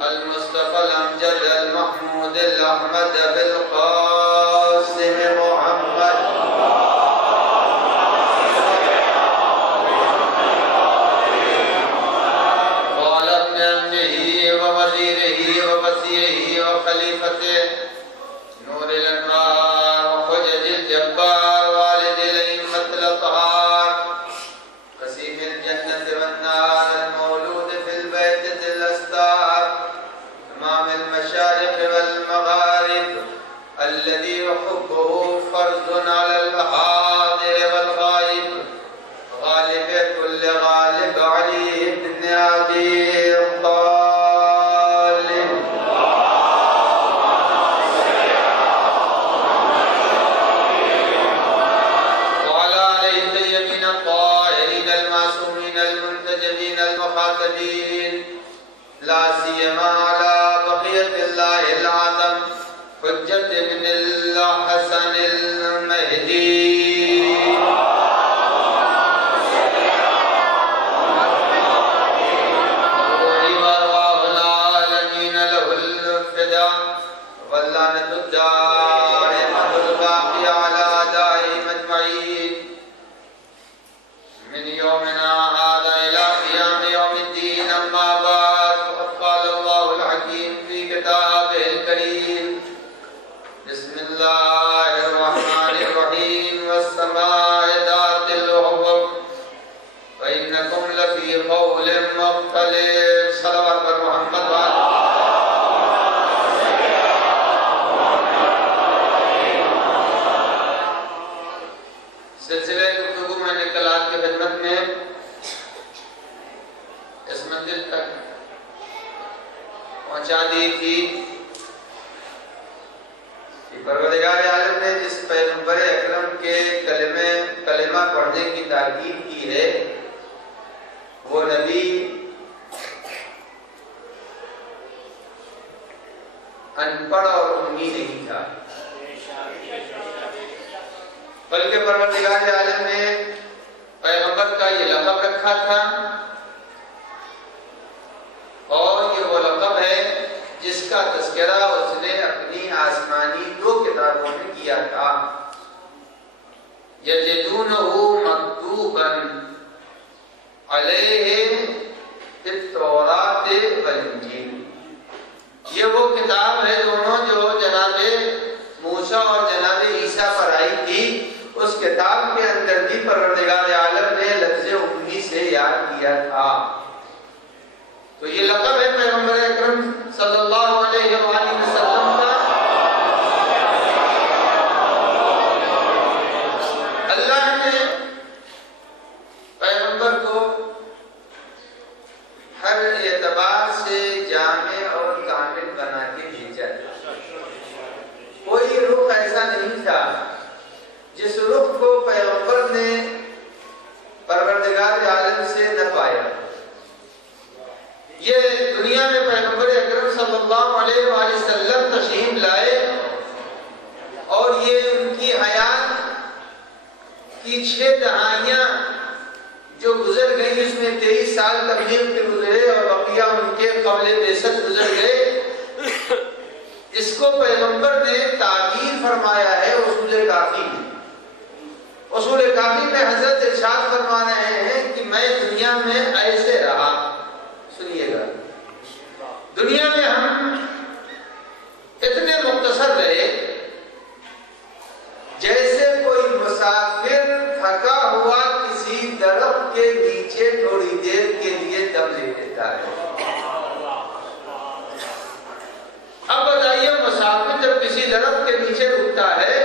المصطفى الأمجد المحمود الأحمد بالقاسم محمد وعلى ابن أمه ووزيره وبصيره وخليفته نور الأنوار وحجج الجبار والد الأئمة الأطهار قسيم الجنة والنار المولود في البيت ذي الأستار إمام المشارق والمغارب الذي حبه فرض على الحاضر والغائب غالب كل غالب علي بن أبي طالب وعلى آله الطيبين الطاهرين المعصومين المنتجبين المخاطبين لا سيما على بقية الله العظم حجة بن الحسن المهدي روحي وأرواح العالمين له الفداء واللعنة الدائمة الباقية على أعدائهم أجمعين من يومنا هذا إلى قيام يوم الدين. أما بعد فقد قال الله الحكيم في كتابه الكريم بسم الله الرحمن الرحيم والسماء ذات الحبك وإنكم لفي قول مختلف. صلوات بر محمد وعلى سلسلہ گفتگو میں نے کل آپ کی خدمت میں اس منزل تک پہنچا دی تھی کہ پروردگار عالم نے جس پیغمبر اکرم کے کلمہ پڑھنے کی تاکید کی ہے وہ نبی ان پڑھ اور امی نہیں تھا، بلکہ پروردگار عالم نے پیغمبر کا یہ لقب رکھا تھا اور یہ وہ لقب ہے جس کا تذکرہ اس نے اپنی آسمانی 2 کتابوں میں کیا تھا. یجدونہ مکتوبا علیہ فی التوراۃ والانجیل. یہ وہ کتاب ہے دونوں جو جناب موسیٰ اور جناب عیسیٰ پر آئی تھی. اس کتاب کے اندر بھی پروردگار عالم نے لفظ امی سے یاد کیا تھا. تو یہ لقب ہے پیغمبر اکرم صلی اللہ علیہ وآلہ وسلم کا. اللہ نے پیغمبر کو ہر اعتبار سے جامع اور کامل بنا کے بھیجا. کوئی رخ ایسا نہیں تھا جس رخ کو پیغمبر نے پروردگار عالم سے نہ پایا. یہ دنیا میں پیغمبر اکرم صلی اللہ علیہ وآلہ وسلم تشریف لائے اور یہ ان کی حیات کی 6 دہائیاں جو گزر گئی اس میں 23 سال تبلیغ کے گزرے اور بقیہ ان کے قبل بعثت گزر گئے. اس کو پیغمبر نے تعبیر فرمایا ہے اصول کافی. اصول کافی میں حضرت ارشاد فرما رہے ہیں کہ میں دنیا میں ایسے رہا. سنیے گا، دنیا میں ہم اتنے مختصر رہے جیسے کوئی مسافر تھکا ہوا کسی درخت کے نیچے تھوڑی دیر کے لیے دم لے لیتا ہے. اب بتائیے مسافر جب کسی درخت کے نیچے رکتا ہے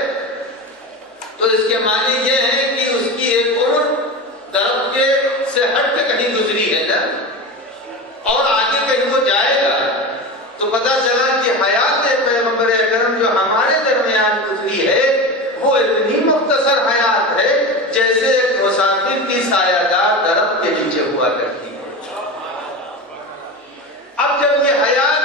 تو اس کے معنی یہ ہے کہ اس کی ایک عمر درخت کے سے ہٹ کے کہیں گزری ہے نا، اور آگے کہیں وہ جائے گا. تو پتہ چلا کہ حیات پیغمبر اکرم جو ہمارے درمیان گزری ہے وہ اتنی مختصر حیات ہے جیسے ایک مسافر کی سایہ دار درخت کے نیچے ہوا کرتی ہے. اب جب یہ حیات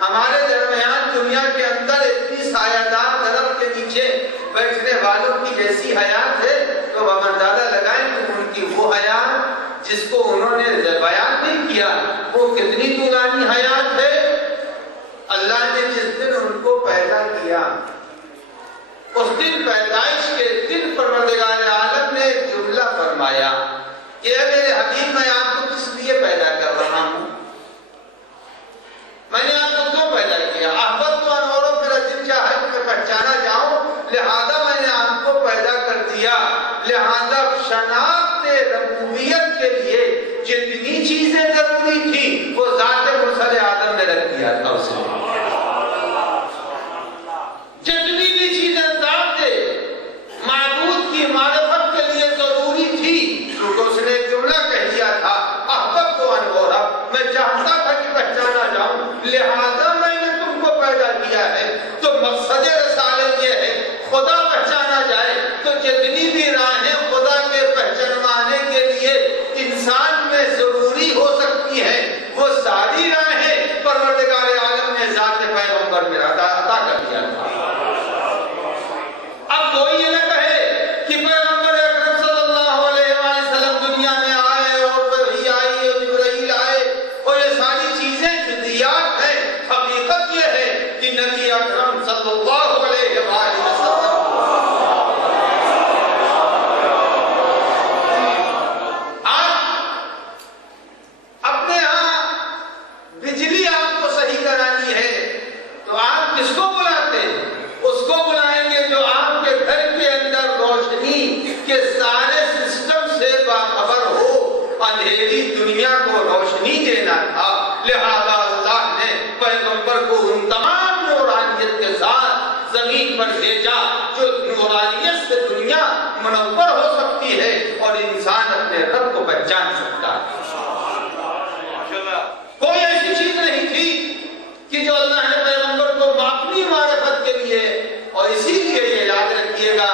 ہمارے درمیان دنیا کے اندر اتنی سایہ دار درخت کے نیچے بیٹھنے والوں کی جیسی حیات ہے تو ہم اندازہ لگائیں کہ ان کی وہ حیات جس کو انہوں نے بیان نہیں کیا وہ کتنی طولانی حیات ہے کیا؟ اس دن پیدائش کے دن پروردگار عالم نے ایک جملہ فرمایا کہ اے میرے حبیب میں آپ کو کس لیے پیدا کر رہا ہوں؟ میں نے آپ کو کیوں پیدا کیا؟ احبت تو انوروں پھر جن چاہت میں پہچانا جاؤں، لہذا میں نے آپ کو پیدا کر دیا۔ لہذا شناخت ربوبیت کے لیے جتنی چیزیں ضروری تھی وہ ذات مرسل آدم نے رکھ دیا تھا اسے۔ جتنی بھی چیزیں ذات معبود کی معرفت کے لیے ضروری تھی، کیونکہ اس نے ایک جملہ کہہ دیا تھا احبت تو انورا، میں چاہتا تھا کہ پہچانا جاؤں، لہذا میں نے تم کو پیدا کیا ہے۔ تو مقصد رسالت یہ ہے خدا پہچانا جائے، تو جتنی بھی راہیں خدا کے پہچانوانے کے لیے انسان میں ضروری ہو سکتی ہیں، وہ ساری راہیں پروردگار عالم نے ذات پیغمبر میں عطا کر دیا تھا۔ اب کوئی یہ نہ کہے کہ پیغمبر اکرم صلی اللہ علیہ وآلہ وسلم دنیا میں آئے اور وحی آئی اور جبرائیل آئے اور یہ ساری چیزیں جزیات ہیں۔ حقیقت یہ ہے کہ نبی اکرم صلی اللہ علیہ وآلہ وسلم اپنے ہاں بجلی آپ کو صحیح کرانی ہے تو آپ کس کو بلاتے ہیں؟ اس کو بلائیں گے جو آپ کے گھر کے اندر روشنی کے سارے سسٹم سے باخبر ہو۔ اندھیری دنیا کو روشنی دینا تھا، لہذا اللہ نے پیغمبر کو ان تمام نورانیت کے ساتھ زمین پر بھیجا جو نورانیت سے دنیا منور ہو سکتی ہے اور انسان اپنے رب کو پہچان سکتا ہے۔ کوئی ایسی چیز نہیں تھی کہ جو اللہ نے پیغمبر کو اپنی معرفت کے لیے، اور اسی لیے یہ یاد رکھیے گا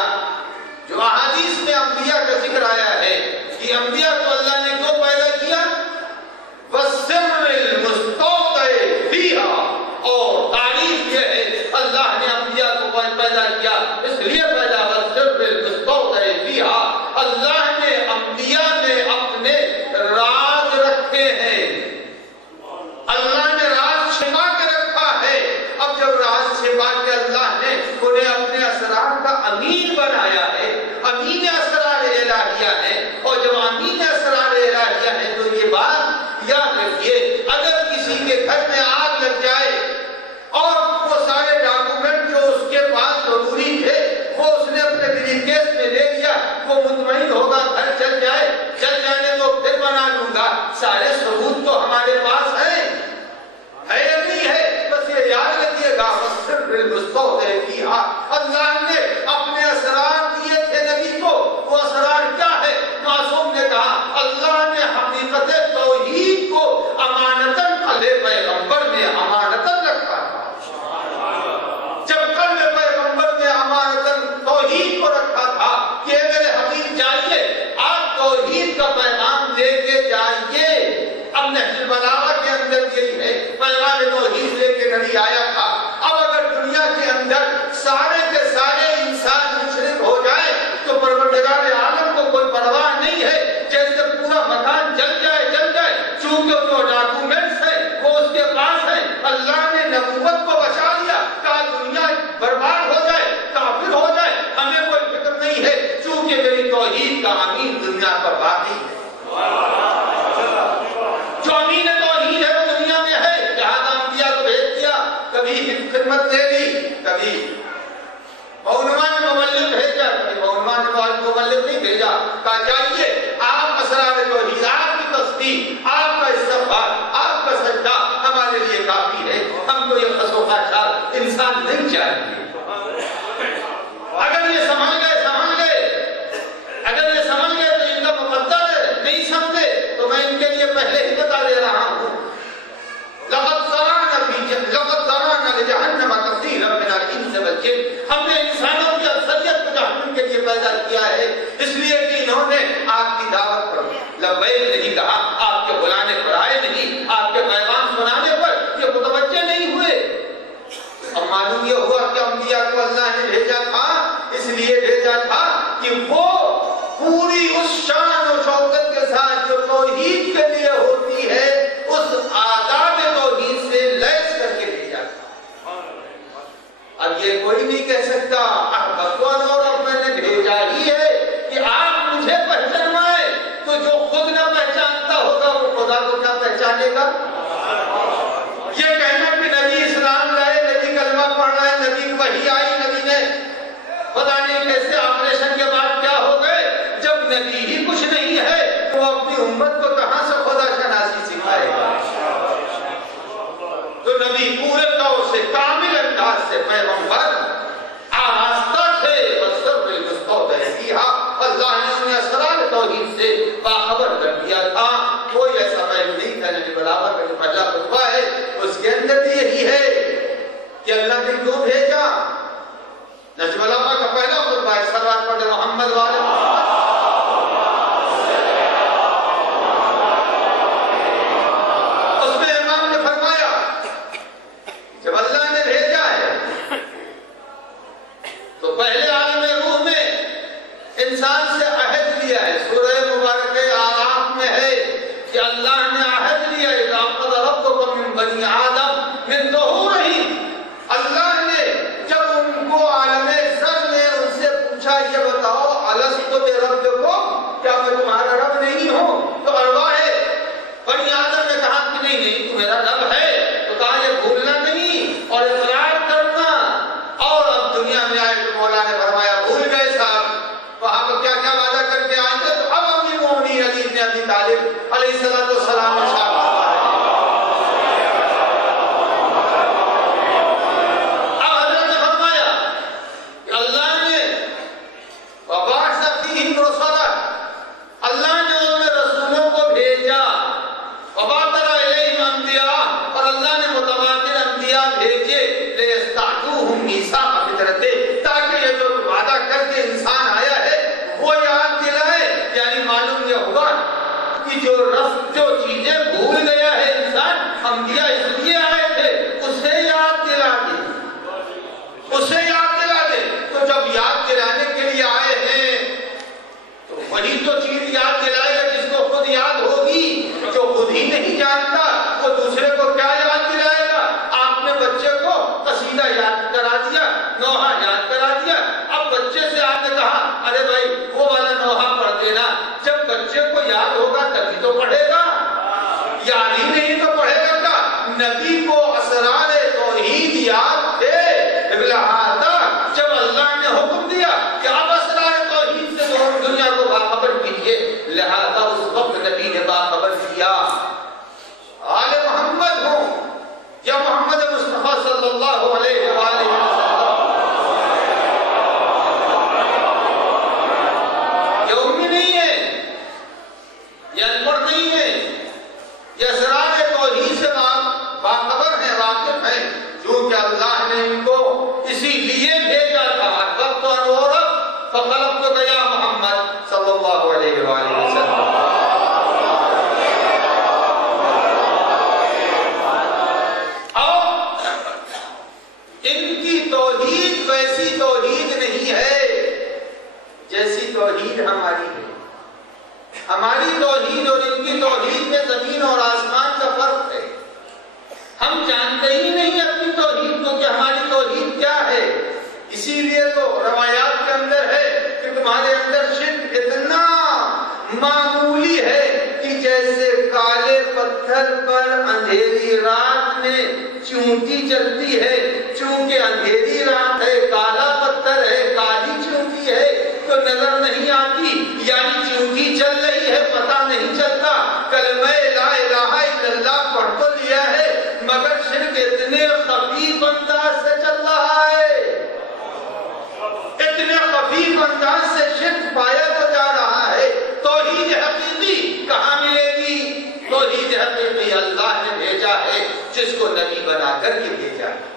جو احادیث میں انبیاء کا ذکر آیا ہے کہ انبیاء کو اللہ نے کیوں پیدا کیا؟ وَالسِّرِّ الْمُسْتَوْدَعِ فِيهَا، اور تعریف یہ ہے اللہ نے انبیاء کو پیدا کیا اس لیے پیدا وَالسِّرِّ الْمُسْتَوْدَعِ فِيهَا، اللہ نے انبیاء میں اپنے راز رکھے ہیں، اللہ نے راز چھپا کے رکھا ہے۔ اب جب راز چھپا کے اللہ نے انہیں اپنے اسرار کا امین بنایا ہے، امین اسرار الہیہ ہے، اور جب امین اسرار الہیہ ہے تو یہ بات یاد رکھیے اگر کسی کے گھر میں آگ لگ جائے اور وہ سارے ڈاکومنٹ جو اس کے پاس ضروری تھے وہ اس نے اپنے بریف کیس میں لے لیا، وہ مطمئن ہوگا گھر چل جائے، چل جانے تو پھر بنا لوں گا، سارے ثبوت تو ہمارے پاس ہیں، ہے یا نہیں ہے؟ بس یہ یاد رکھیے گا وَالسِّرِّ الْمُسْتَوْدَعِ فِيهَا، اللہ نے اپنے اسرار دیے تھے نبی کو۔ وہ اسرار کیا ہے؟ معصوم نے کہا اللہ نے حقیقت توحید کو امانتاً قلب پیغمبر میں امانتاً رکھا تھا۔ جب قلب پیغمبر میں امانتاً توحید کو رکھا تھا کہ میرے حبیب جائیے آپ توحید کا پیغام لے کے جائیے۔ اب نہج البلاغہ کے اندر یہی ہے، پیغام توحید لے کے نبی آیا تھا۔ اب اگر دنیا کے اندر سارے کے سارے انسان مشرک ہو جائے تو پروردگار عالم کو کوئی پرواہ نہیں ہے، جیسے پورا مکان جل جائے، چونکہ جو ڈاکومنٹس ہیں وہ اس کے پاس ہیں، اللہ نے نبوت کو بچا لیا، کہا دنیا برباد ہو جائے، کافر ہو جائے، ہمیں کوئی فکر نہیں ہے، چونکہ میری توحید کا امین دنیا پر باقی ہے۔ جو امین توحید ہے وہ دنیا میں ہے، لہذا انبیاء کو بھیج دیا، کبھی خدمت لے لی، کبھی عنوان مبلغ بھیجا، کبھی عنوان مبلغ نہیں بھیجا، کہا جائیے آپ اسرار توحید، آپ کی تصدیق، آپ کا استغفار، آپ کا سجدہ ہمارے لیے کافی ہے، ہم کو یہ خس و خاشات انسان نہیں چاہیے۔ اگر یہ سمجھ گئے تو ان کا مقدر ہے، نہیں سمجھے تو میں ان کے لیے پہلے ہی بتا دے رہا ہوں لقد ذرأنا لجہنم کثیرا من الانس والجن، ہم نے انسانوں کی اکثریت کو جہنم کے لیے پیدا کیا ہے اس لیے کہ انہوں نے آپ کی دعوت پر لبیک نہیں کہا، آپ کے بلانے پر آئے نہیں، آپ کے پیغام سنانے پر یہ متوجہ نہیں ہوئے۔ اب معلوم یہ ہوا کہ انبیاء نبی پورے طور سے کامل انداز سے پیغمبر آراستہ تھے، بسر بالمستود ہے، اللہ نے انہیں اسرار توحید سے باخبر کر دیا تھا۔ کوئی ایسا پہلو نہیں تھا۔ نبی بلاغہ کا جو پہلا خطبہ ہے اس کے اندر بھی یہی ہے کہ اللہ نے کیوں بھیجا۔ نبی بلاغہ کا پہلا خطبہ ہے سرات پڑھ محمد والے انسان سے عہد لیا ہے۔ سورہ مبارک آراف میں ہے کہ اللہ نے عہد لیا ہے اِذَا أَخَذَ رَبُّكُم مِّن بَنِي آدَمَ مِن ظُهُورِهِمْ۔ اللہ نے جب ان کو عالم زر میں ان سے پوچھا یہ بتاؤ أَلَسْتُ بِرَبِّكُمْ، کیا میں تمہارا رب نہیں ہوں؟ تو ارواح بنی آدم نے کہا کہ نہیں تو میرا رب ہے۔ تو کہا یہ بھولنا نہیں اور اقرار کرنا۔ اور اب دنیا میں آئے تو مولا نے فرمایا بھول گئے صاحب، وہاں پر کیا کیا وعدہ کر کے آئے تھے۔ تو اب امیر مومنین علی بن ابی طالب علیہ السلام ارشاد اب حضرت نے فرمایا کہ اللہ نے وبعث فیہم رسلا، اللہ نے ان میں رسولوں کو بھیجا، وبعث الیہم انبیاء، اور اللہ نے متواتر انبیاء بھیجے، لیستعجوہم میثاق فطرتے، تاکہ یہ جو وعدہ کر کے انسان آیا ہے وہ یاد دلائے۔ یعنی معلوم یہ ہوا کہ جو چیزیں بھول گیا ہے انسان، انبیاء اس لیے آئے تھے اسے یاد دلا دے، اسے یاد دلا دے۔ تو جب یاد دلانے کے لیے آئے ہیں تو وہی تو چیز یاد دلائے گا جس کو خود یاد ہوگی۔ جو خود ہی نہیں جانتا وہ دوسرے کو کیا یاد دلائے گا۔ آپ نے بچے کو قصیدہ یاد کرا دیا، نوحہ یاد کرا دیا، اب بچے سے آپ نے کہا ارے بھائی وہ والا نوحہ پڑھ دینا، جب بچے کو یاد ہوگا تبھی تو پڑھے گا، یاد ہی نہیں تو پڑھے گا کیا۔ نبی کو اسرار توحید یاد تھے، لہذا جب اللہ نے حکم دیا کہ اب اسرار توحید سے دنیا کو باخبر کیجیے، لہذا اس وقت نبی نے باخبر کیا۔ آل محمد ہوں یا محمد مصطفیٰ صلی اللہ علیہ وآلہ وسلم، یہ امی نہیں ہے، یہ انپڑھ نہیں ہے، یہ اسرار توحید سے باخبر ہیں، واقف ہیں، کیونکہ اللہ نے ان کو اسی لیے بھیجا تھا۔ وقت اور فخلق تو گیا محمد صلی اللہ علیہ وآلہ وسلم۔ ان کی توحید ویسی توحید نہیں ہے جیسی توحید ہماری ہے۔ ہماری توحید اور ان کی توحید میں زمین اور آسمان کا فرق ہے۔ ہم جانتے ہی نہیں اپنی توحید کو کہ ہماری توحید کیا ہے۔ اسی لیے تو روایات کے اندر ہے کہ تمہارے اندر شرک اتنا معمولی ہے کہ جیسے کالے پتھر پر اندھیری رات میں چونٹی چلتی ہے، چونکہ اندھیری رات ہے، کالا پتھر ہے، کالی چونٹی ہے تو نظر نہیں آتی، یعنی چونٹی چل رہی ہے پتہ نہیں چلتا۔ کلمہ لا الہ الا اللہ پڑھ تو لیا ہے مگر شرک اتنے خفیف انداز سے چل رہا ہے، اتنے خفیف انداز سے شرک پایا تو جا رہا ہے۔ توحید حقیقی کہاں ملے گی؟ توحید حقیقی اللہ نے بھیجا ہے جس کو نبی بنا کر کے بھیجا ہے۔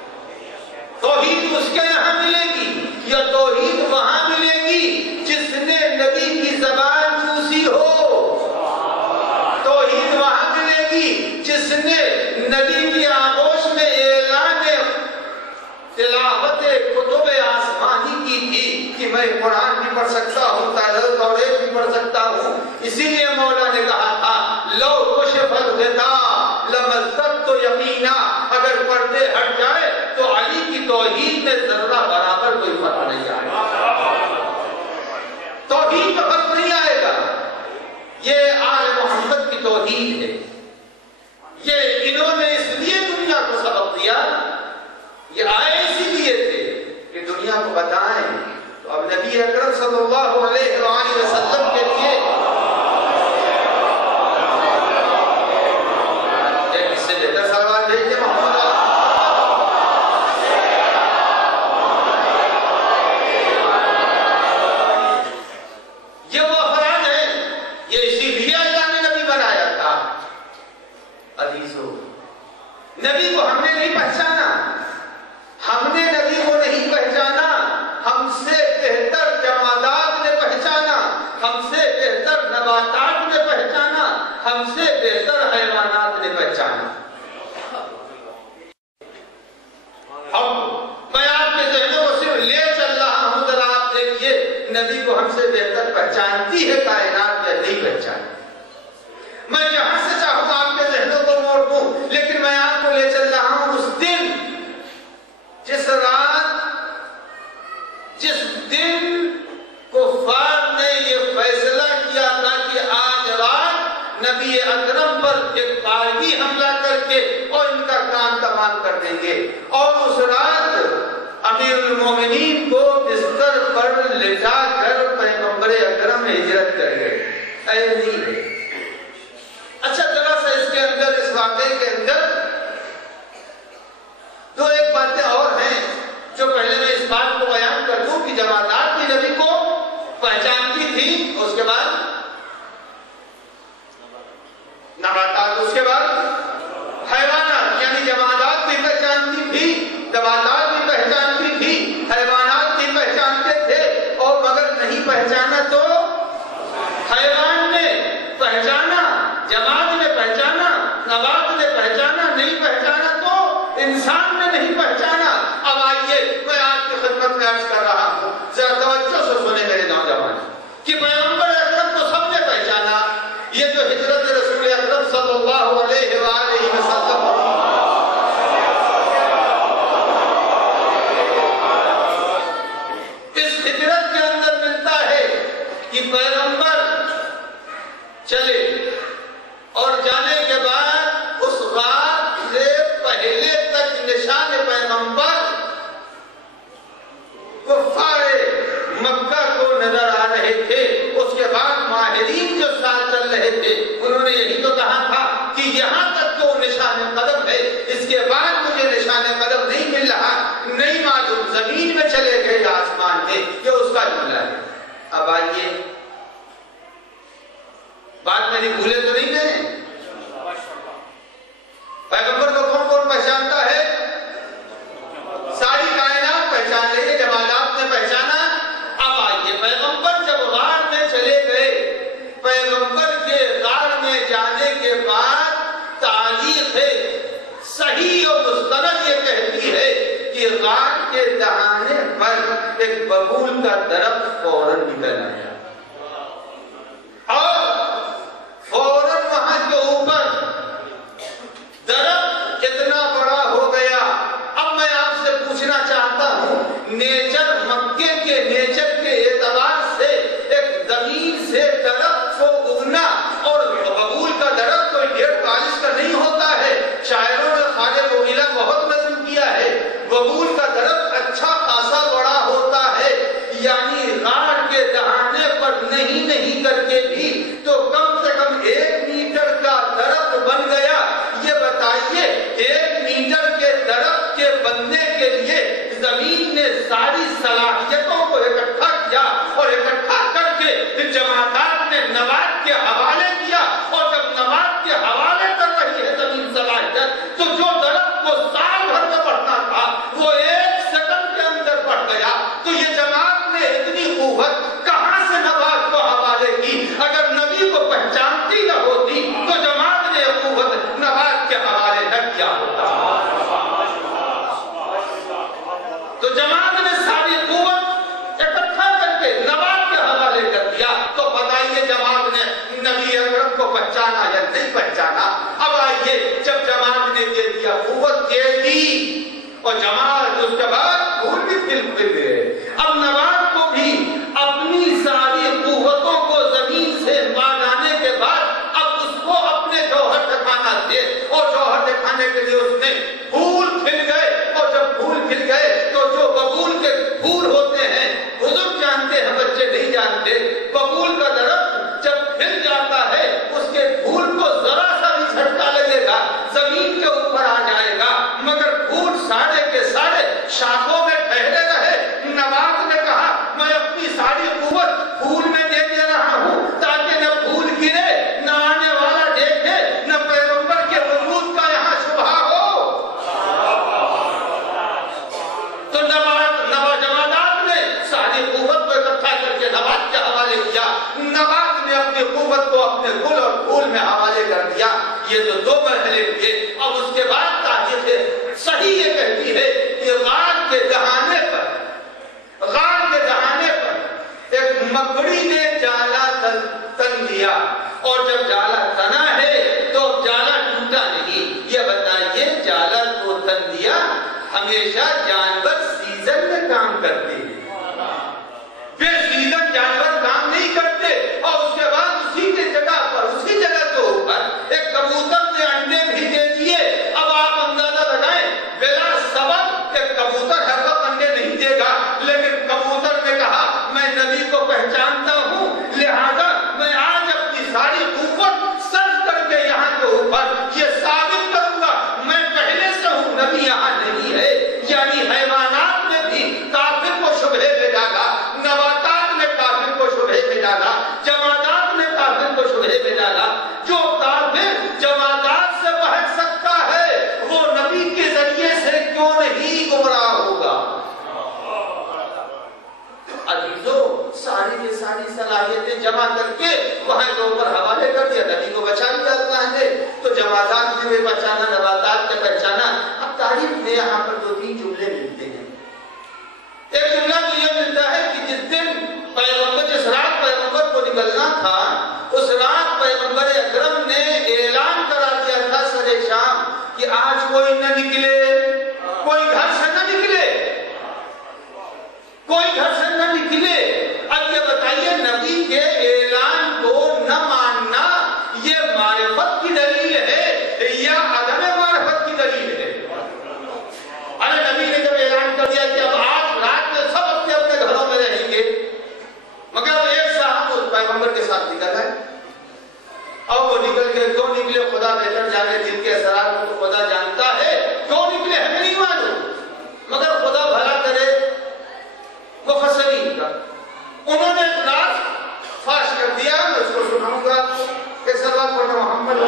توحید اس کے یہاں ملے گی یا توحید وہاں ملے گی جس نے نبی کی زبان چوسی ہو۔ توحید وہاں ملے گی جس نے نبی کی آغوش میں اعلان تلاوت کتب آسمانی کی تھی کہ میں قرآن بھی پڑھ سکتا ہوں، توریت بھی پڑھ سکتا ہوں۔ اسی لیے مولا نے کہا تھا لو کشف الغطاء لمزددت یقینا، اگر پردے ہٹ جائے تو علی کی توحید میں ذرہ برابر کوئی فرق نہیں آئے گا، توحید میں فرق نہیں آئے گا۔ یہ آل محمد کی توحید ہے، یہ انہوں نے اس لیے دنیا کو سبق دیا، یہ آئے اسی لیے تھے کہ دنیا کو بتائیں۔ تو اب نبی اکرم صلی اللہ علیہ وآلہ وسلم کے لیے ایک اس سے بہتر سوال بھیجیے محمد نبی کو ہم نے نہیں پہچانا، ہم نے نبی کو نہیں پہچانا، ہم سے بہتر جمادات نے پہچانا، ہم سے بہتر نباتات نے پہچانا، ہم سے بہتر حیوانات نے پہچانا۔ اب میں آپ کے ذہنوں کو صرف لے چل رہا ہوں، ذرا آپ دیکھیے نبی کو ہم سے بہتر پہچانتی ہے کائنات یا نہیں پہچانتی؟ میں یہاں سے چاہوں آپ کے ذہنوں کو موڑ دوں، لیکن میں آپ کو لے چل رہا ہوں اس دن، جس رات، جس دن کفار نے یہ فیصلہ کیا تھا کہ آج رات نبی اکرم پر ایک طاغی حملہ کر کے اور ان کا کام تمام کر دیں گے، اور اس رات امیر المومنین کو بستر پر لٹا کر پیغمبر اکرم ہجرت کر گئے۔ اے نہیں، اچھا ذرا سا اس کے اندر، اس واقعے کے اندر دو ایک باتیں اور ہیں جو پہلے میں اس بات کو بیان کر دوں کہ جمادات بھی نبی کو پہچانتی تھی، اس کے بعد نباتات، اس کے بعد حیوانات، یعنی جمادات بھی پہچانتی تھی، نباتات بھی پہچانتی تھی، حیوانات بھی پہچانتے تھے، اور مگر نہیں پہچانا تو حیوان نے پہچانا، جماد نے پہچانا، نبات نے پہچانا، نہیں پہچانا تو انسان نے نہیں پہچانا۔ اب آئیے میں آپ کی خدمت میں عرض کر رہا ہوں، ذرا توجہ سے سنیں میرے نوجوان، کہ پیغمبر اکرم کو سب نے پہچانا۔ یہ جو ہجرت رسول اکرم صلی اللہ علیہ وآلہ وسلم، اس ہجرت کے اندر ملتا ہے کہ پیغمبر چلے، اور جانے کے بعد اس رات سے پہلے تک نشان پیغمبر کفار مکہ کو نظر آ رہے تھے۔ اس کے بعد ماہرین جو ساتھ چل رہے تھے انہوں نے یہی تو کہا تھا کہ یہاں تک تو نشان قدم ہے، اس کے بعد مجھے نشان قدم نہیں مل رہا، نہیں معلوم زمین میں چلے گئے یا آسمان میں، یہ اس کا جملہ ہے۔ اب آئیے، بات میری بھولے تو نہیں گئے؟ پیغمبر کو کون کون پہچانتا ہے؟ ساری کائنات پہچان رہی ہے، جمادات نے پہچانا۔ اب آئیے، پیغمبر جب غار میں چلے گئے، پیغمبر کے غار میں جانے کے بعد تاریخ صحیح اور مستند یہ کہتی ہے کہ غار کے دہانے پر ایک ببول کا درخت فوراً نکل آیا، اور فوراً وہاں کے اوپر درخت اتنا بڑا ہو گیا۔ اب میں آپ سے پوچھنا چاہتا ہوں، نیچر، مکے کے نیچر کے اعتبار سے ایک زمین سے درخت کو اگنا، اور ببول کا درخت کوئی 1.5 کا نہیں ہوتا ہے، شاعروں نے خالد وغیرہ بہت نظم کیا ہے، ببول کا درخت اچھا خاصا بڑا ہوتا ہے، یعنی غار کے دہانے پر نہیں کر کے بھی تو کم سے کم 1 میٹر کا درخت بن گیا۔ یہ بتائیے 1 میٹر کے درخت کے بننے کے لیے زمین نے ساری صلاحیتوں کو اکٹھا کیا، اور اکٹھا کر کے جمادات نے نبات کے حوالے کیا، اور جب نبات کے حوالے کر رہی ہے زمین صلاحیت، تو جو درخت کو سال بھر میں بڑھنا تھا وہ 1 سیکنڈ کے اندر بڑھ گیا۔ تو یہ جماعت نے اتنی قوت کہاں سے نبات کو حوالے کی؟ اگر نبی کو پہچانتی نہ ہوتی تو جماعت نے قوت نبات کے حوالے نہ کیا ہوتا۔ تو جماعت نے ساری قوت اکٹھا کر کے نبات کے حوالے کر دیا۔ تو بتائیے جماعت نے نبی اکرم کو پہچانا یا نہیں پہچانا؟ اب آئیے، جب جماعت نے دے دیا، قوت دے دی، اور جماعت اس کے بعد پھول بھی کھل گئے۔ اب نبات کو بھی اپنی ساری قوتوں کو زمین سے مانانے کے بعد اب اس کو اپنے جوہر دکھانا تھے، اور جوہر دکھانے کے لیے اس نے پھول کھل گئے، اور جب پھول کھل گئے تو جو ببول کے پھول ہوتے ہیں، بزرگ جانتے ہیں، بچے نہیں جانتے، ببول کا درخت جب کھل جاتا ہے اس کے پھول کو ذرا سا بھی جھٹکا لگے گا زمین کے اوپر آ جائے گا، مگر پھول سارے کے سارے شاخوں میں ٹھہرے رہے۔ نبات نے کہا اپنے کل اور پھول میں حوالے کر دیا. یہ تو 2 مرحلے ہوئے. اب اس کے بعد تاریخ صحیح یہ کہتی ہے کہ غار کے دہانے پر ایک مکڑی نے جالا تن دیا، اور جب جالا تنا ہے تو جالا ٹوٹا نہیں. یہ بتائیے جالا تو تن دیا. ہمیشہ جانور سیزن میں کام کرتے ہیں، بے سیزن جانور کام نہیں کرتے. اور اس کے بعد اسی کی جگہ پر، اسی جگہ کے اوپر ایک کبوتر نے انڈے بھی دے دیے. اب آپ اندازہ لگائیں، بلا سبب ایک کبوتر ہر وقت انڈے نہیں دے گا، لیکن کبوتر نے کہا میں نبی کو پہچانتا ہوں، لہذا میں آج اپنی ساری قوت صرف کر کے یہاں کے اوپر یہ ثابت کروں گا میں پہلے سے ہوں، نبی یہاں نہیں ہے. یعنی حیوانات میں بھی کافر کو شبہے میں ڈالا، نباتات میں کافر کو شبہے میں ڈالا، جمادات میں کافر کو شبہے میں ڈالا. جو کافر جمادات سے بہت سکتا ہے وہ نبی کے ذریعے سے کیوں نہیں گمراہ ہوگا؟ عزیزو، ساری کی ساری صلاحیتیں جمع کر کے وہاں کے اوپر حوالے کر دیا. نبی کو بچا لیا اللہ نے، تو جمادات میں بھی بچانا، نباتات میں بچانا. اب تاریخ میں یہاں پر 2-3 جملے ملتے ہیں. ایک جملہ تو یہ ملتا ہے کہ جس رات پیغمبر کو نکلنا تھا، اس رات پیغمبر اکرم نے اعلان کرا دیا تھا سر شام کہ آج کوئی نہ نکلے، کوئی گھر سے نہ نکلے، کوئی گھر سے نہ نکلے. اب یہ بتائیے نبی کے اعلان کو نہ ماننا یہ معرفت کی دلیل ہے یا عدم معرفت کی دلیل ہے؟ ارے نبی نے جب اعلان کر دیا کہ اب آج رات میں سب اپنے اپنے گھروں میں رہیں گے، مگر ایک صاحب اس پیغمبر کے ساتھ نکل ہے. اب وہ نکل کے کیوں نکلے خدا بہتر جانے، دل کے اثرات کو تو خدا جانتا ہے کیوں نکلے ہمیں نہیں معلوم، مگر خدا بھلا کرے. مفسرین کا انہوں نے ایک رات فاش کر دیا، میں اس کو سناؤں گا. ایک سلوات پڑھنا محمد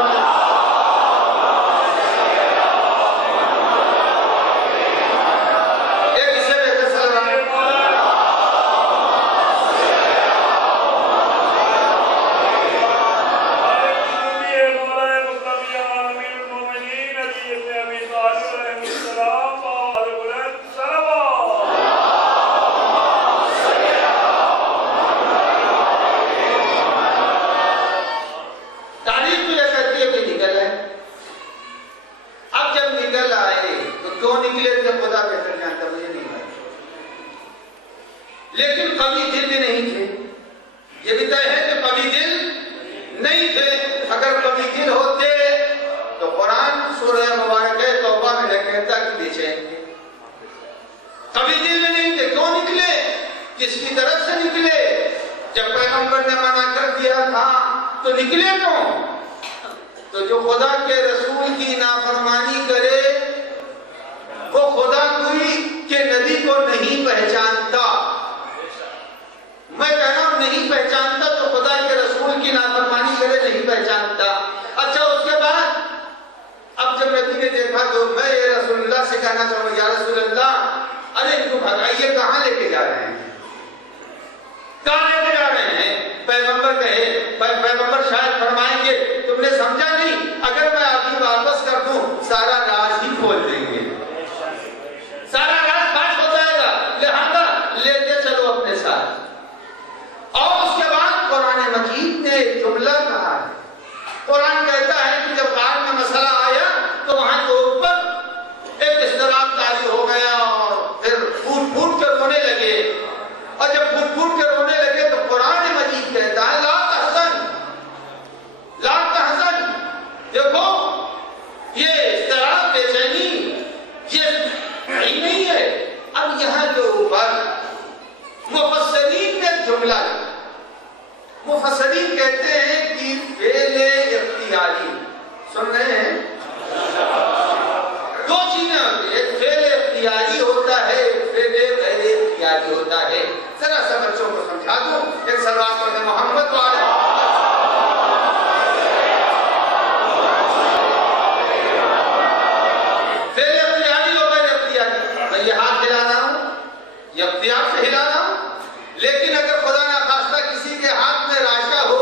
لیکن اگر خدا نخواستہ کسی کے ہاتھ میں راشا ہو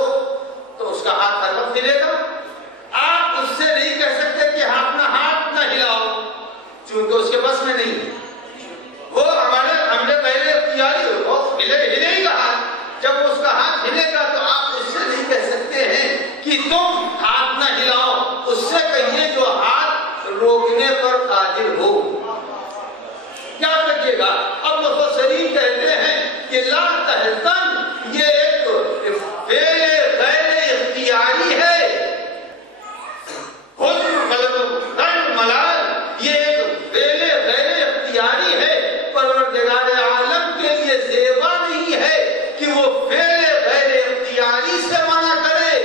تو اس کا ہاتھ کیونکہ اس کے بس میں نہیں، وہ ہم نے پہلے اختیاری ہو ہلے ہی کا ہاتھ، جب اس کا ہاتھ ہلے گا تو آپ اس سے نہیں کہہ سکتے ہیں کہ تم ہاتھ نہ ہلاؤ، اس سے کہیے جو ہاتھ روکنے پر قادر ہو، کیا لگے گا؟ اب مفسرین کہتے ہیں کہ لا تحزن یہ ایک فعل غیر اختیاری ہے، ملال یہ ایک فعل غیر اختیاری ہے، پروردگار عالم کے لیے زیبا نہیں ہے کہ وہ فعل غیر اختیاری سے منع کرے،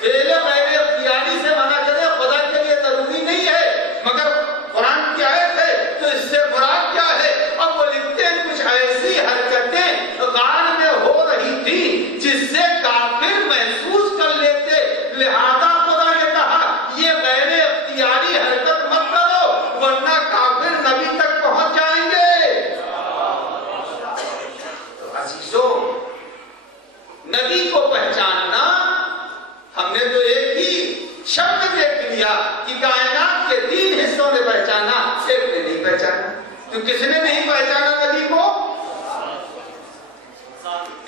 فعل غیر اختیاری سے منع کرے خدا کے لیے ضروری نہیں ہے، مگر قرآن کی آیت ہے تو اس سے مراد کیا ہے؟ اب وہ لکھتے ہیں کچھ ایسی حرکتیں غار میں ہو رہی تھی جس سے کافر محسوس کر لیتے، لہذا خدا نے کہا یہ غیر اختیاری حرکت مت کرو ورنہ کافر نبی تک پہنچ جائیں گے۔ تو عزیزوں، نبی کو پہچاننا، ہم نے تو ایک ہی شبد دیکھ لیا کہ کائنات کے 3 حصوں نے پہچانا، ایک نے نہیں پہچانا۔ تو کس نے نہیں پہچانا نبی کو؟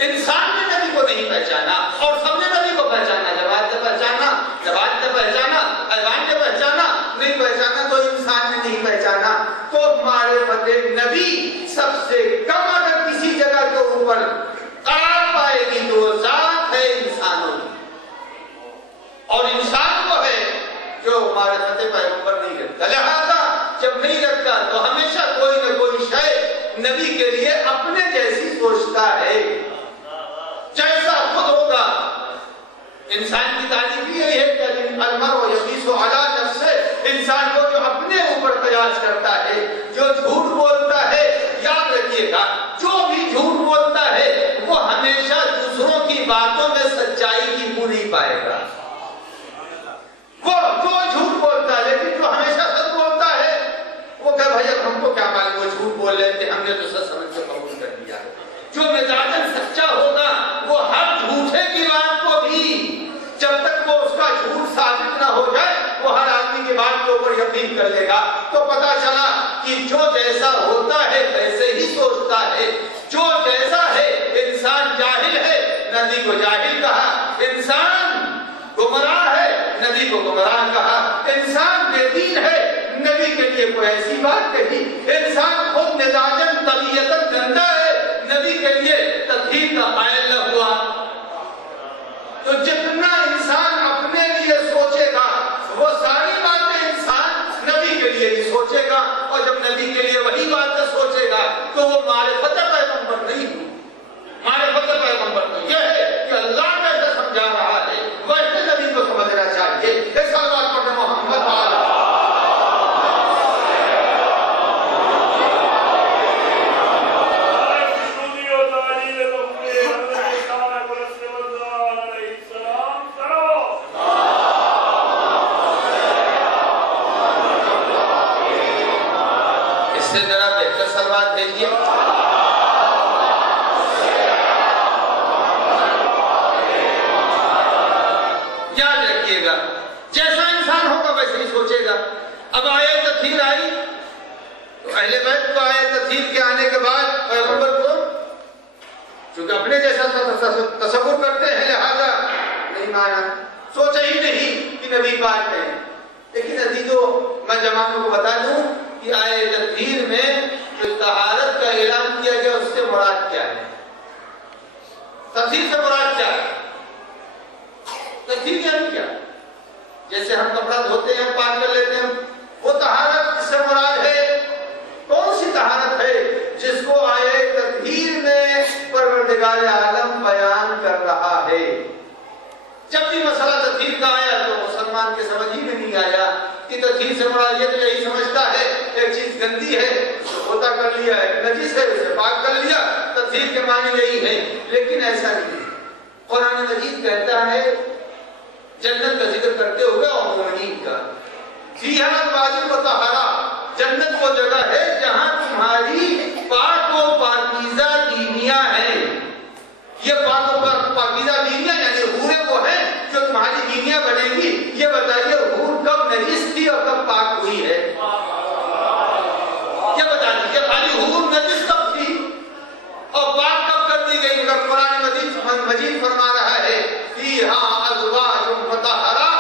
انسان نے نبی کو نہیں پہچانا، اور سب نے نبی کو پہچانا، جواد نے پہچانا، جواد نے پہچانا، ایوان نے پہچانا، نہیں پہچانا تو انسان نے نہیں پہچانا۔ تو معرفت نبی سب سے کم اگر کسی جگہ کے اوپر آ پائے گی تو وہ ذات ہے انسانوں کی، اور انسان کو ہے جو معرفت پیغمبر نہیں رکھتا، لہذا جب نہیں رکھتا تو ہمیشہ کوئی نہ کوئی شے نبی کے لیے اپنے جیسی سوچتا ہے، جیسا خود ہوگا۔ انسان کی تعریف یہی ہے کہ المرء یقیس علی نفسہ، انسان کو جو اپنے اوپر قیاس کرتا ہے، جو جھوٹ بولتا ہے، یاد رکھیے گا جو بھی جھوٹ بولتا ہے وہ ہمیشہ دوسروں کی باتوں میں سچائی کی بری پائے گا۔ وہ جو جھوٹ بولتا ہے لیکن جو ہمیشہ سچ بولتا ہے وہ کہ بھائی اب ہم کو کیا معلوم، وہ جھوٹ بول رہے تھے، ہم نے تو سچ سمجھ کے قبول کر لیا۔ جو مزاجن سچا ہوگا وہ ہر جھوٹے کی بات کو بھی، جب تک وہ اس کا جھوٹ ثابت نہ ہو جائے، وہ ہر آدمی کی بات کے اوپر یقین کر لے گا۔ تو پتا چلا کہ جو جیسا ہوتا ہے ویسے ہی سوچتا ہے، جو جیسا ہے۔ انسان جاہل ہے، نبی کو جاہل کہا، انسان گمراہ ہے، نبی کو گمراہ کہا، انسان بے دین ہے، نبی کے لیے کوئی ایسی بات کہی، انسان خود مزاجن طبیعتاً گندا ہے، نبی کے لیے تطہیر کا قائل نہ ہوا۔ تو جتنا انسان اپنے لیے سوچے گا وہ ساری باتیں انسان نبی کے لیے ہی سوچے گا، اور جب نبی کے لیے وہی باتیں سوچے گا تو وہ معرفت پیغمبر نہیں ہو۔ معرفت پیغمبر تو یہ ہے کہ اللہ کیسے سمجھا رہا ہے ویسے نبی کو سمجھنا چاہیے۔ ایسا بات پڑھنے محمد آل اس سے ذرا بہتر سلوات بھیجیے۔ یاد رکھیے گا جیسا انسان ہوگا ویسے ہی سوچے گا۔ اب آئے تطہیر آئی تو اہل بیت کو آئے تطہیر کے آنے کے بعد پیغمبر کو چونکہ اپنے جیسا تصور کرتے ہیں لہذا نہیں مانا، سوچا ہی نہیں کہ نبی پاک ہے۔ لیکن عزیزو میں جوانوں کو بتا دوں کہ آئے تطہیر میں جو طہارت کا اعلان کیا گیا اس سے مراد کیا ہے، تطہیر سے مراد کیا ہے؟ تطہیر یعنی کیا؟ جیسے ہم کپڑا دھوتے ہیں پاک کر لیتے ہیں، وہ طہارت سے مراد ہے کون سی طہارت ہے؟ جس کو آئے تطہیر میں پروردگار عالم بیان کر رہا ہے۔ جب بھی مسئلہ تطہیر کا آیا تو مسلمان کے سمجھ ہی میں نہیں آیا کہ تطہیر سے مراد یہ تو یہی سمجھتا ہے ایک چیز گندی ہے اسے غوطہ کر لیا، ایک نجس ہے اسے پاک کر لیا، تطہیر کے معنی یہی ہے۔ لیکن ایسا نہیں ہے، قرآن مجید کہتا ہے جنت کا ذکر کرتے ہوئے اور مومنین کا، فیہا ازواج مطہرہ، جنت وہ جگہ ہے جہاں تمہاری پاک و پاکیزہ بیویاں ہیں۔ یہ پاک و پاکیزہ بیویاں یعنی حوریں وہ ہیں جو تمہاری بیویاں بنیں گی۔ یہ بتائیے حور کب نجس تھی اور کب پاک یہ بتا دیجیے خالی حور نجس کب تھی اور پاک کب کر دی گئی؟ مگر قرآن مجید فرما رہا ہے فیہا ازواج مطہرہ،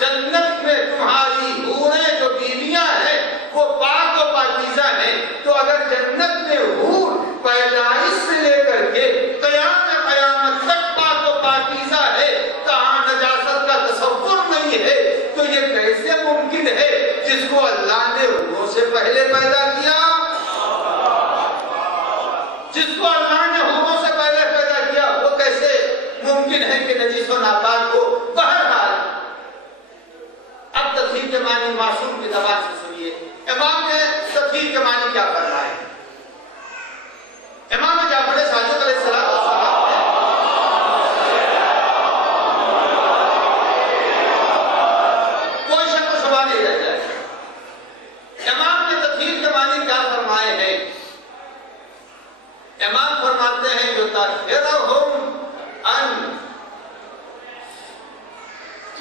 جنت میں تمہاری حوریں جو بیویاں ہیں وہ پاک و پاکیزہ ہیں۔ تو اگر جنت میں حور پیدائش سے لے کر کے قیامت تک پاک و پاکیزہ ہے، کہاں نجاست کا تصور نہیں ہے، تو یہ کیسے ممکن ہے جس کو اللہ نے حوروں سے پہلے پیدا کیا، جس کو اللہ نے حوروں سے پہلے پیدا کیا، وہ کیسے ممکن ہے کہ نجس و ناپاک ہو؟ بہرحال اب تطہیر کے معنی معصوم کی زبان سے سنیے امام نے تطہیر کے معنی کیا کرنا ہے۔ امام جعفر صادق علیہ السلام کوئی شک و شبہ نہیں رہ جائے، امام نے تطہیر کے معنی کیا فرمائے ہیں؟ امام فرماتے ہیں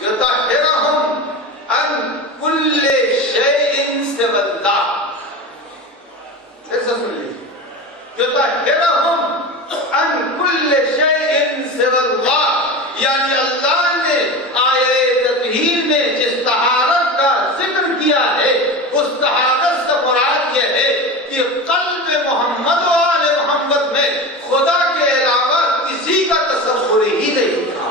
یطہرہم ان کل شیء سوی اللہ۔ پھر سے سن لیجیے، یطہرہم ان کل شیء سوی اللہ، یعنی اللہ نے آیہ تطہیر میں جس طہارت کا ذکر کیا ہے اس طہارت سے مراد یہ ہے کہ قلب محمد و آل محمد میں خدا کے علاوہ کسی کا تصور ہی نہیں تھا۔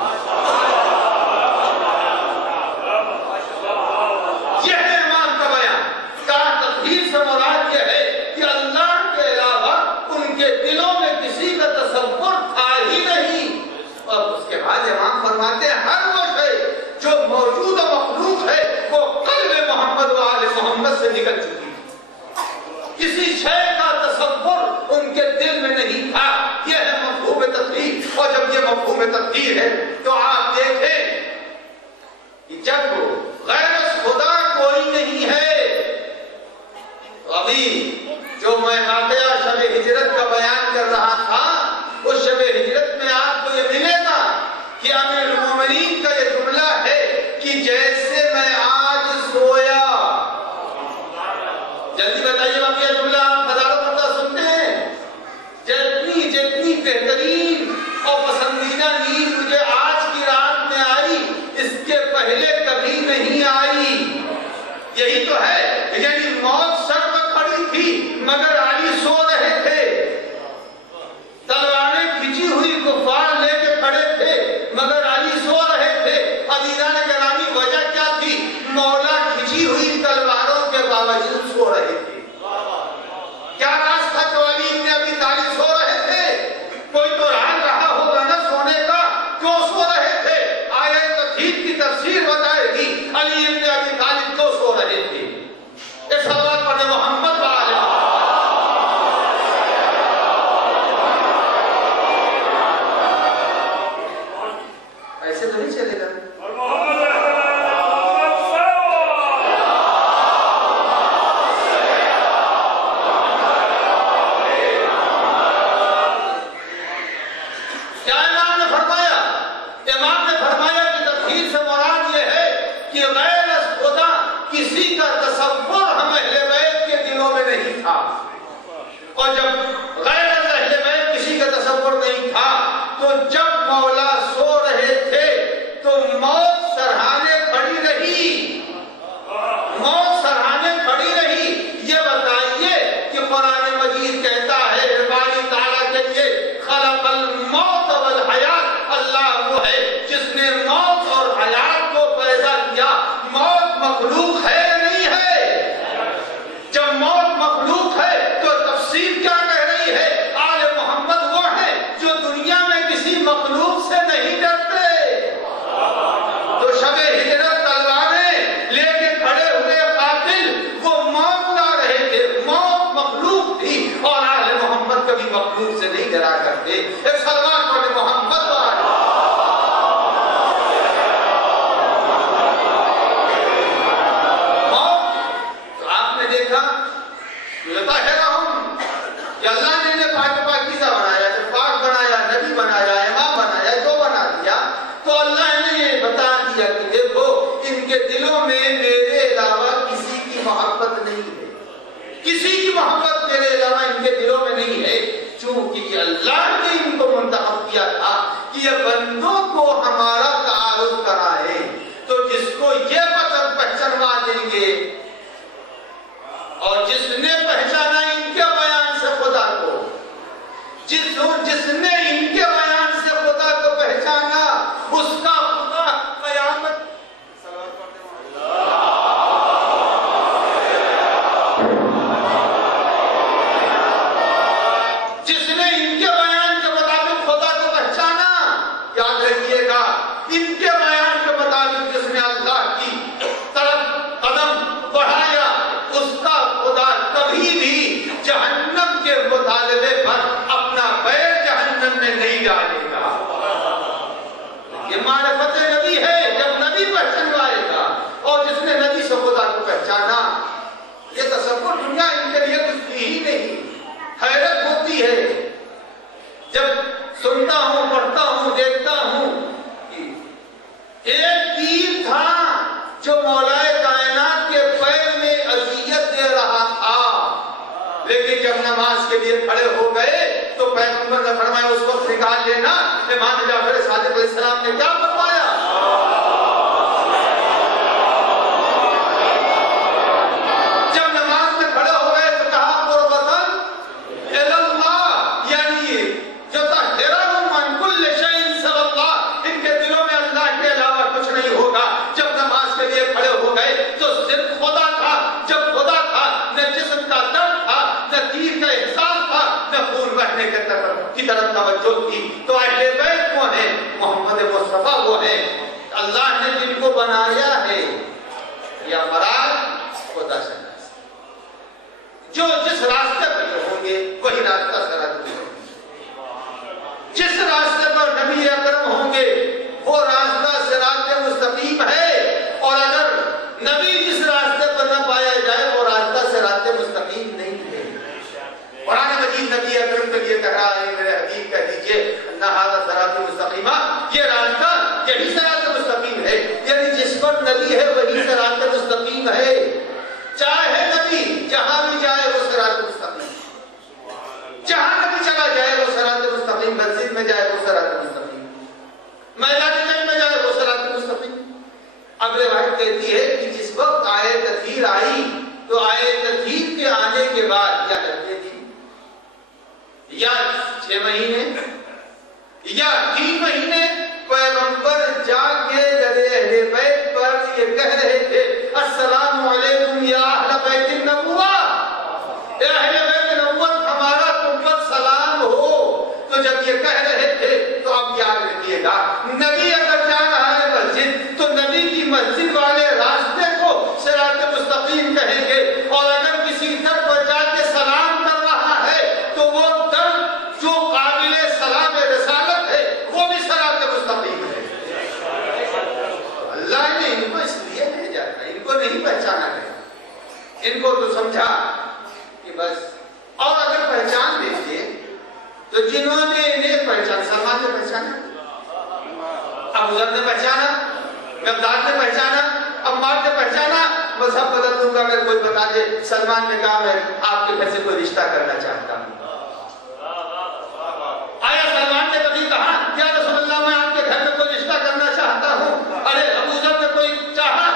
یہ ہے امام کا بیان، کہا تطہیر سے مراد یہ ہے کہ اللہ کے علاوہ ان کے دلوں میں کسی کا تصور تھا ہی نہیں۔ اور اس کے بعد امام فرماتے ہیں ہر وہ شے جو موجود و مخلوق ہے وہ قلب محمد و آل محمد سے نکل چکی، کسی شے کا تصور ان کے دل میں نہیں تھا۔ یہ ہے مفہوم تطہیر۔ اور جب یہ مفہوم تطہیر ہے تو آپ دیکھیں کہ جب غیر خدا کوئی نہیں ہے، تو ابھی جو میں واقعہ شب ہجرت کا بیان کر رہا تھا، اس شب ہجرت میں آپ کو یہ ملے گا کہ امیر المومنین کا یہ جملہ ہے کہ جیسے میں آج سویا، جلدی بتائیے آپ یہ جملہ آپ ہزاروں مرتبہ سنتے ہیں، جتنی بہترین اور پسندیدہ نیند مجھے آج کی رات میں آئی اس کے پہلے کبھی نہیں آئی۔ یہی تو ہے، یعنی موت سر پر کھڑی تھی مگر علی سو رہے تھے، تلواریں کھچی ہوئی کفار لے کے کھڑے تھے مگر علی سو رہے تھے۔ عزیزان گرامی وجہ کیا تھی؟ مولا کھچی ہوئی تلواروں کے باوجود سو رہے تھے۔ کیا راز تھا جو علی ابن ابی طالب سو رہے تھے؟ کوئی تو راز رہا ہوگا نا سونے کا، کیوں سو رہے تھے؟ آیہ تطہیر کی تفسیر بتائے گی علی ابن ابی طالب کیوں سو رہے تھے۔ اس صلوات پڑھیں محمد وآلہ۔ ایسے تو نہیں چلے گا۔ اور جب غیر اہل بیت کسی کا تصور نہیں تھا تو جب مولا سو رہے تھے تو موت سرہانے کھڑی رہی، موت سرہانے کھڑی رہی۔ یہ بتائیے کہ قرآن مجید کہتا ہے باری تعالیٰ کے لیے خلق الموت والحیات، اللہ وہ ہے جس نے موت اور حیات کو پیدا کیا۔ موت مخلوق ہے یا نہیں ہے؟ جب موت مخلوق ہے تو تفسیر کیا کہہ رہی ہے؟ آل محمد وہ ہیں جو دنیا میں کسی مخلوق سے نہیں ڈرتے۔ تو شب ہجرت تلواریں لے کے کھڑے ہوئے قاتل وہ موت لا رہے تھے، موت مخلوق تھی، اور آل محمد کبھی مخلوق سے نہیں ڈرا کرتے۔ ایک سلمان پڑھے محمد اللہ نے انہیں پاک پاکیزہ بنایا، جب پاک بنایا، نبی بنایا، امام بنایا، جو بنا دیا تو اللہ نے یہ بتا دیا کہ دیکھو ان کے دلوں میں میرے علاوہ کسی کی محبت نہیں کسی کی محبت میرے علاوہ ان کے دلوں میں نہیں ہے، چونکہ یہ اللہ نے ان کو منتخب کیا تھا کہ یہ بندوں کو ہمارا تعارف کرائے، تو جس کو یہ وطن پہچانوا دیں گے اور جس نے پہچانا ان کے بیان سے خدا کو، جس نے ان کے بیان سے خدا کو پہچانا، اس کا خدا قیامت جس نے ان کے بیان کے مطابق خدا کو پہچانا، یاد رکھیے گا، ان کے بیان کے مطابق جس نے اللہ کی طرف قدم بڑھایا، اس کا خدا کبھی بھی جہنم کے مطالبے پر اپنا پیر جہنم میں نہیں ڈالے گا۔ یہ معرفت نبی ہے، جب نبی پہچانوائے گا، اور جس نے نبی سے خدا کو پہچانا، یہ تصور دنیا ان کے لیے کچھ بھی ہی نہیں۔ حیرت ہوتی ہے جب سنتا ہوں، پڑھتا ہوں، دیکھتا ہوں کہ ایک تیر تھا جو مولا کائنات کے پیر میں اذیت دے رہا تھا، لیکن جب نماز کے لیے کھڑے ہو گئے تو پیغمبر نے فرمایا اس وقت نکال لینا۔ امام جعفر صادق علیہ السلام نے کیا فرمایا؟ جب نماز میں کھڑے ہو گئے تو کہا قربتاً اللہ، یعنی جو طہرہم عن کل شیء صلی اللہ، ان کے دلوں میں اللہ کے علاوہ کچھ نہیں ہوگا۔ جب نماز کے لیے کھڑے ہو گئے تو صرف خدا تھا، جب خدا تھا نہ جسم کا درد تھا، نہ تیر کا احساس تھا، نہ خون بہنے کی طرف توجہ تھی۔ تو اہل بیت وہ ہیں، محمد مصطفیٰ وہ ہیں، اللہ نے جن کو بنایا ہے، یا مراد خدا سے جو جس راستے پر ہوں گے وہی راستہ صراط مستقیم، جس راستے پر نبی اکرم ہوں گے وہ راستہ صراط مستقیم ہے، اور اگر نبی جس راستے پر نہ پایا جائے وہ راستہ صراط مستقیم نہیں ہے۔ قرآن مجید نبی اکرم کے لیے کہہ رہا ہے، میرے حبیب کہہ دیجئے انہ ھذا صراط مستقیم، یہ راستہ یہی صراط مستقیم ہے، یعنی جس پر نبی ہے وہی صراط مستقیم ہے۔ چاہے نبی جہاں بھی جائے وہ صراط مستقیم، جہاں نبی چلا جائے وہ صراط مستقیم، مسجد میں جائے وہ صراط مستقیم، میدان جنگ میں جائے وہ صراط مستقیم۔ اب روایت کہتی ہے کہ جس وقت آیت تطہیر آئی تو آیت تطہیر کے آنے کے بعد یا لگتے تھی یا 6 مہینے یا 3 مہینے پیغمبر جا کے در اہل بیت پر یہ کہہ رہے تھے السلام علیکم یا اہل بیت النبوہ، اے اہل بیت نبوت ہمارا تم پر سلام ہو۔ تو جب یہ کہہ رہے تھے تو اب یاد رکھیے گا، نبی اگر جا رہا ہے مسجد تو نبی کی مسجد والے راستے کو صراط مستقیم کہیں گے، اور اگر کسی در پر جا کے سلام کر رہا ہے تو وہ در جو قابل سلام رسالت ہے وہ بھی صراط مستقیم ہے۔ اللہ نے ان کو اس لیے بھیجا تھا، ان کو نہیں پہچانا گیا، ان کو تو سمجھا کہ بس، اور اگر پہچان دیتے تو جنہوں نے انہیں پہچان، سلمان نے پہچانا، ابو ذر نے پہچانا، مقداد نے پہچانا، عمار نے پہچانا، مذہب بدل دوں گا اگر کوئی بتا دے۔ سلمان نے کہا میں آپ کے گھر سے کوئی رشتہ کرنا چاہتا ہوں۔ آیا سلمان نے کبھی کہا یا رسول اللہ میں آپ کے گھر میں کوئی رشتہ کرنا چاہتا ہوں؟ ارے ابو ذر نے کوئی چاہا،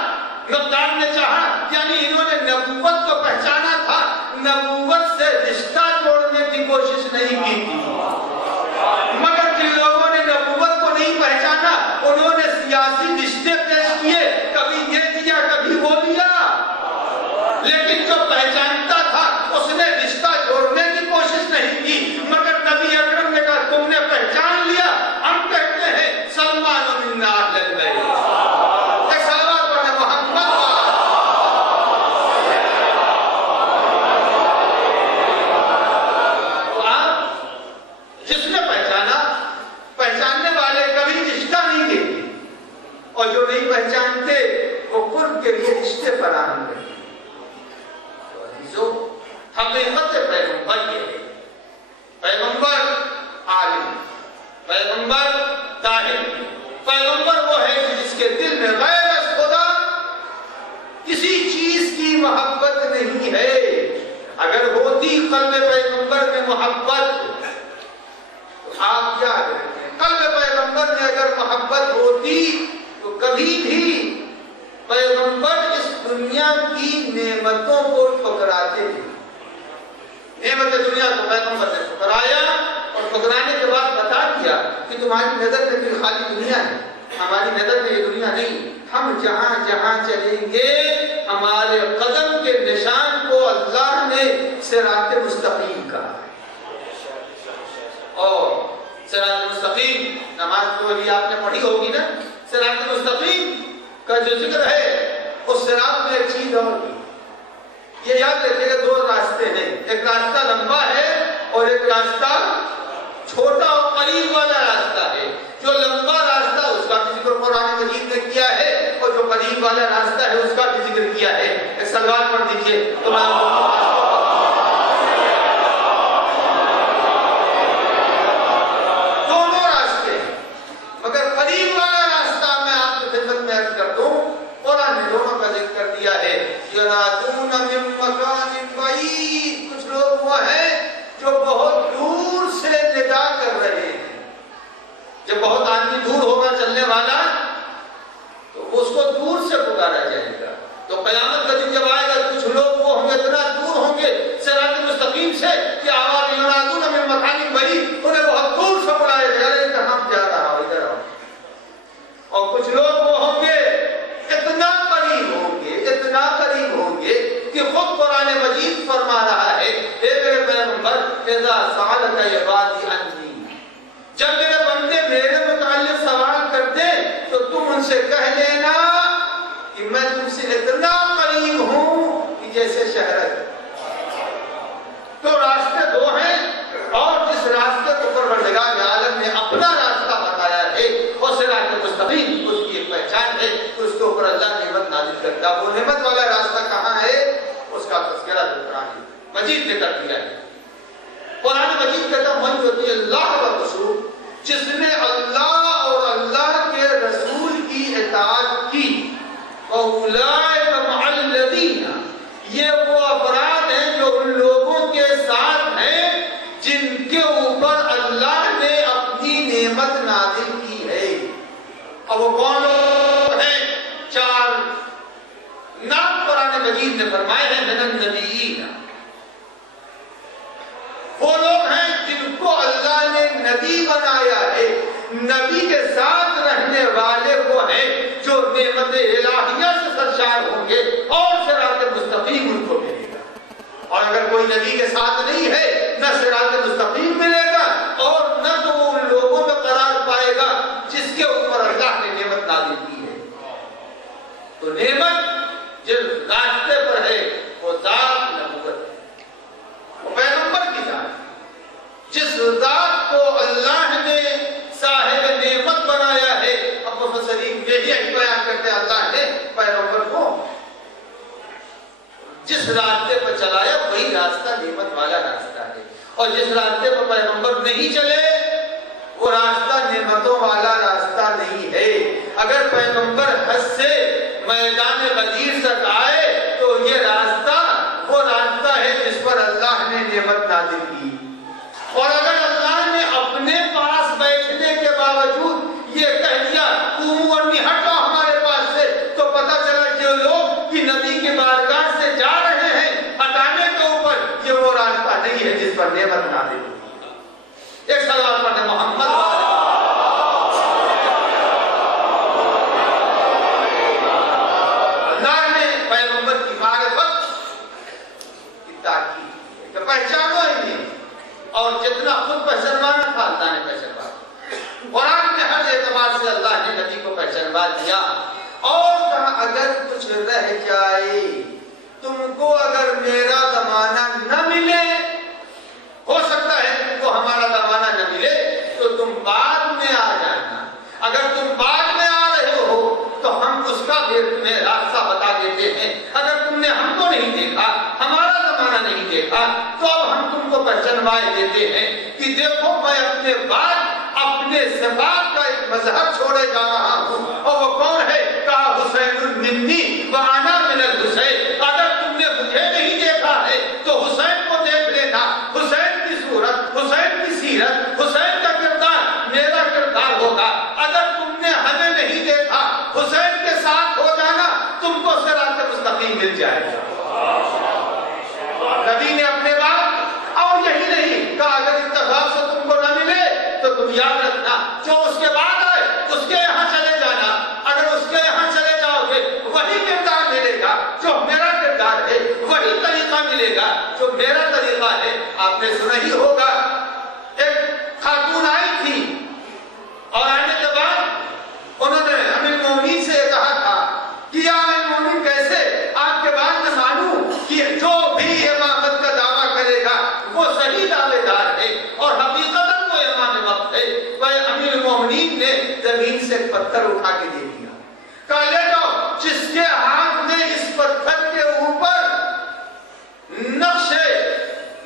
مقداد نے چاہا، یعنی انہوں نے نبوت کو پہچانا تھا، نبوت سے رشتہ توڑنے کی کوشش نہیں کی تھی۔ مگر جن لوگوں نے نبوت کو نہیں پہچانا انہوں نے سیاسی رشتے پیش کیے، کبھی یہ دیا کبھی وہ دیا، لیکن جو پہچانتا تھا اس نے رشتہ جوڑنے کی کوشش نہیں کی۔ مگر نبی اکرم نے کہا تم نے پہچان لیا، ہم کہتے ہیں سلمان منا اہل البیت۔ اور جو نہیں پہچانتے وہ قرب کے لیے رشتے فراہم کرتے ہیں۔ تو عزیزو، حقیقت پیغمبر یہ ہے، پیغمبر عالم، پیغمبر داہر، پیغمبر وہ ہے جس کے دل میں غیر از خدا کسی چیز کی محبت نہیں ہے۔ ہوتی قلب پیغمبر میں محبت، تو آپ کیا کرتے ہیں؟ قلب پیغمبر میں اگر محبت ہوتی تو کبھی بھی پیغمبر اس دنیا کی نعمتوں کو ٹھکراتے نہیں۔ نعمت دنیا کو پیغمبر نے ٹھکرایا اور ٹھکرانے کے بعد بتا دیا کہ تمہاری نظر میں پھر خالی دنیا ہے، ہماری نظر میں یہ دنیا نہیں، ہم جہاں جہاں چلیں گے ہمارے قدم کے نشان کو اللہ نے صراط مستقیم کہا ہے۔ اور صراط مستقیم نماز تو ابھی آپ نے پڑھی ہوگی نا، صراط مستقیم کا جو ذکر ہے اس صراط میں ایک چیز اور بھی، یہ یاد رکھیے کہ دو راستے ہیں، ایک راستہ لمبا ہے اور ایک راستہ چھوٹا اور قریب والا راستہ ہے۔ جو لمبا راستہ اس کا بھی ذکر قرآن مجید نے کیا ہے اور جو قریب والا راستہ ہے اس کا بھی ذکر کیا ہے۔ ایک سلوات پڑھ دیجیے تو دونوں راستے ہیں، مگر قریب والا راستہ میں آپ کی خدمت میں عرض کر دوں، قرآن نے دونوں کا ذکر کر دیا ہے۔ ینادون من مکان بعید، کچھ لوگ وہ ہیں جو بہت دور سے ندا کر رہے ہیں۔ جب بہت آدمی دور ہوگا چلنے والا تو اس کو دور سے پکارا جائے گا، تو قیامت کا دن جب آئے گا کچھ لوگ وہ ہوں گے اتنا دور ہوں گے صراط مستقیم سے کہ آواز ینادون من مکان بعید، انہیں بہت دور سے بلایا جائے گا، کہاں جا رہا ہو ادھر آؤ۔ اور کچھ لوگ وہ ہوں گے اتنا قریب ہوں گے، اتنا قریب ہوں گے کہ خود قرآن مجید فرما رہا ہے، اے میرے پیغمبر اذا سألک عبادی عنی، جب میرے بندے میرے متعلق سوال کرتے تو تم ان سے کہہ لینا کہ میں تم سے اتنا قریب ہوں کہ جیسے شہرت۔ تو راستے دو ہیں اور جس راستے کو پروردگار عالم نے اپنا راستہ بتایا ہے اور صراط مستقیم اس کی ایک پہچان ہے، اس کے اوپر اللہ نعمت نازل کرتا۔ وہ نعمت والا راستہ کہاں ہے اس کا تذکرہ قرآن مجید نے کر دیا ہے۔ قرآن مجید کہتا ہے من یطیع اللہ والرسول، جس نے اللہ اور اللہ کے رسول کی اطاعت کی، فَأُولَٰئِکَ مَعَ الَّذِينَ، یہ وہ افراد ہیں جو ان لوگوں کے ساتھ ہیں جن کے اوپر اللہ نے اپنی نعمت نازل کی ہے۔ اب وہ کون لوگ ہیں؟ چار نام قرآن مجید نے فرمائے ہیں، من النبیین، وہ لوگ ہیں جن کو اللہ نے نبی بنایا ہے، نبی کے ساتھ رہنے والے وہ ہیں جو نعمت الہیہ سے سرشار ہوں گے اور صراط مستقیم ان کو ملے گا۔ اور اگر کوئی نبی کے ساتھ نہیں ہے نہ صراط مستقیم ملے گا اور نہ تو وہ ان لوگوں میں قرار پائے گا جس کے اوپر اللہ نے نعمت نازل کی ہے۔ تو نعمت جس راستے پر ہے وہ ذات نبوت ہے، وہ پیغمبر کی ذات، جس ذات کو اللہ نے صاحب نعمت بنایا ہے۔ اب مفسرین یہی بیان کرتے ہیں اللہ نے پیغمبر کو جس راستے پر چلایا وہی راستہ نعمت والا راستہ ہے، اور جس راستے پر پیغمبر نہیں چلے وہ راستہ نعمتوں والا راستہ نہیں ہے۔ اگر پیغمبر حج سے میدان غدیر تک آئے تو یہ راستہ وہ راستہ ہے جس پر اللہ نے نعمت نازل کی، اور اگر اللہ نے اپنے پاس بیٹھنے کے باوجود یہ کہہ دیا قوموا عنی، ہٹ جاؤ ہمارے پاس سے، تو پتہ چلا جو لوگ کہ نبی کی بارگاہ سے جا رہے ہیں ہٹانے کے اوپر، یہ وہ راستہ نہیں ہے جس پر نعمت نازل ہوئی۔ ایک سوال پڑھیں محمد اللہ نے پیغمبر کی معرفت کی تاکید کہ پہچانو انہیں، اور جتنا خود پہچانوانا تھا اللہ نے پہچانوا۔ قرآن میں ہر اعتبار سے اللہ نے نبی کو پہچانوا دیا، اور کہا اگر کچھ رہ جائے، تم کو اگر میرا زمانہ نہ ملے، ہو سکتا ہے تم کو ہمارا زمانہ نہ ملے تو تم بعد میں آ جانا، اگر تم بعد میں آ رہے ہو تو ہم اس کا پھر تمہیں راستہ بتا دیتے ہیں۔ اگر تم نے ہم کو نہیں دیکھا، ہمارا زمانہ نہیں دیکھا، تو اب ہم تم کو پہچانوائے دیتے ہیں کہ دیکھو میں اپنے بعد اپنے صفات کا ایک مظہر چھوڑے جا رہا ہوں، اور وہ کون ہے؟ کہا حسین منی وانا من الحسین، اگر تم نے مجھے نہیں دیکھا ہے تو حسین کو دیکھ ملے گا جو میرا طریقہ ہے. آپ نے سنا ہی ہوگا ایک خاتون آئی تھی اور آنے کے بعد انہوں نے امیر المومنین سے کہا تھا کہ یا امیر المومنین کیسے آپ کے بعد میں مانوں کہ جو بھی امامت کا دعویٰ کرے گا وہ صحیح دعوے دار ہے اور حقیقتاً وہ امام وقت ہے. وہ امیر المومنین نے زمین سے ایک پتھر اٹھا کے دے دیا. کہا لے جاؤ جس کے ہاتھ میں اس پتھر کے اوپر نقش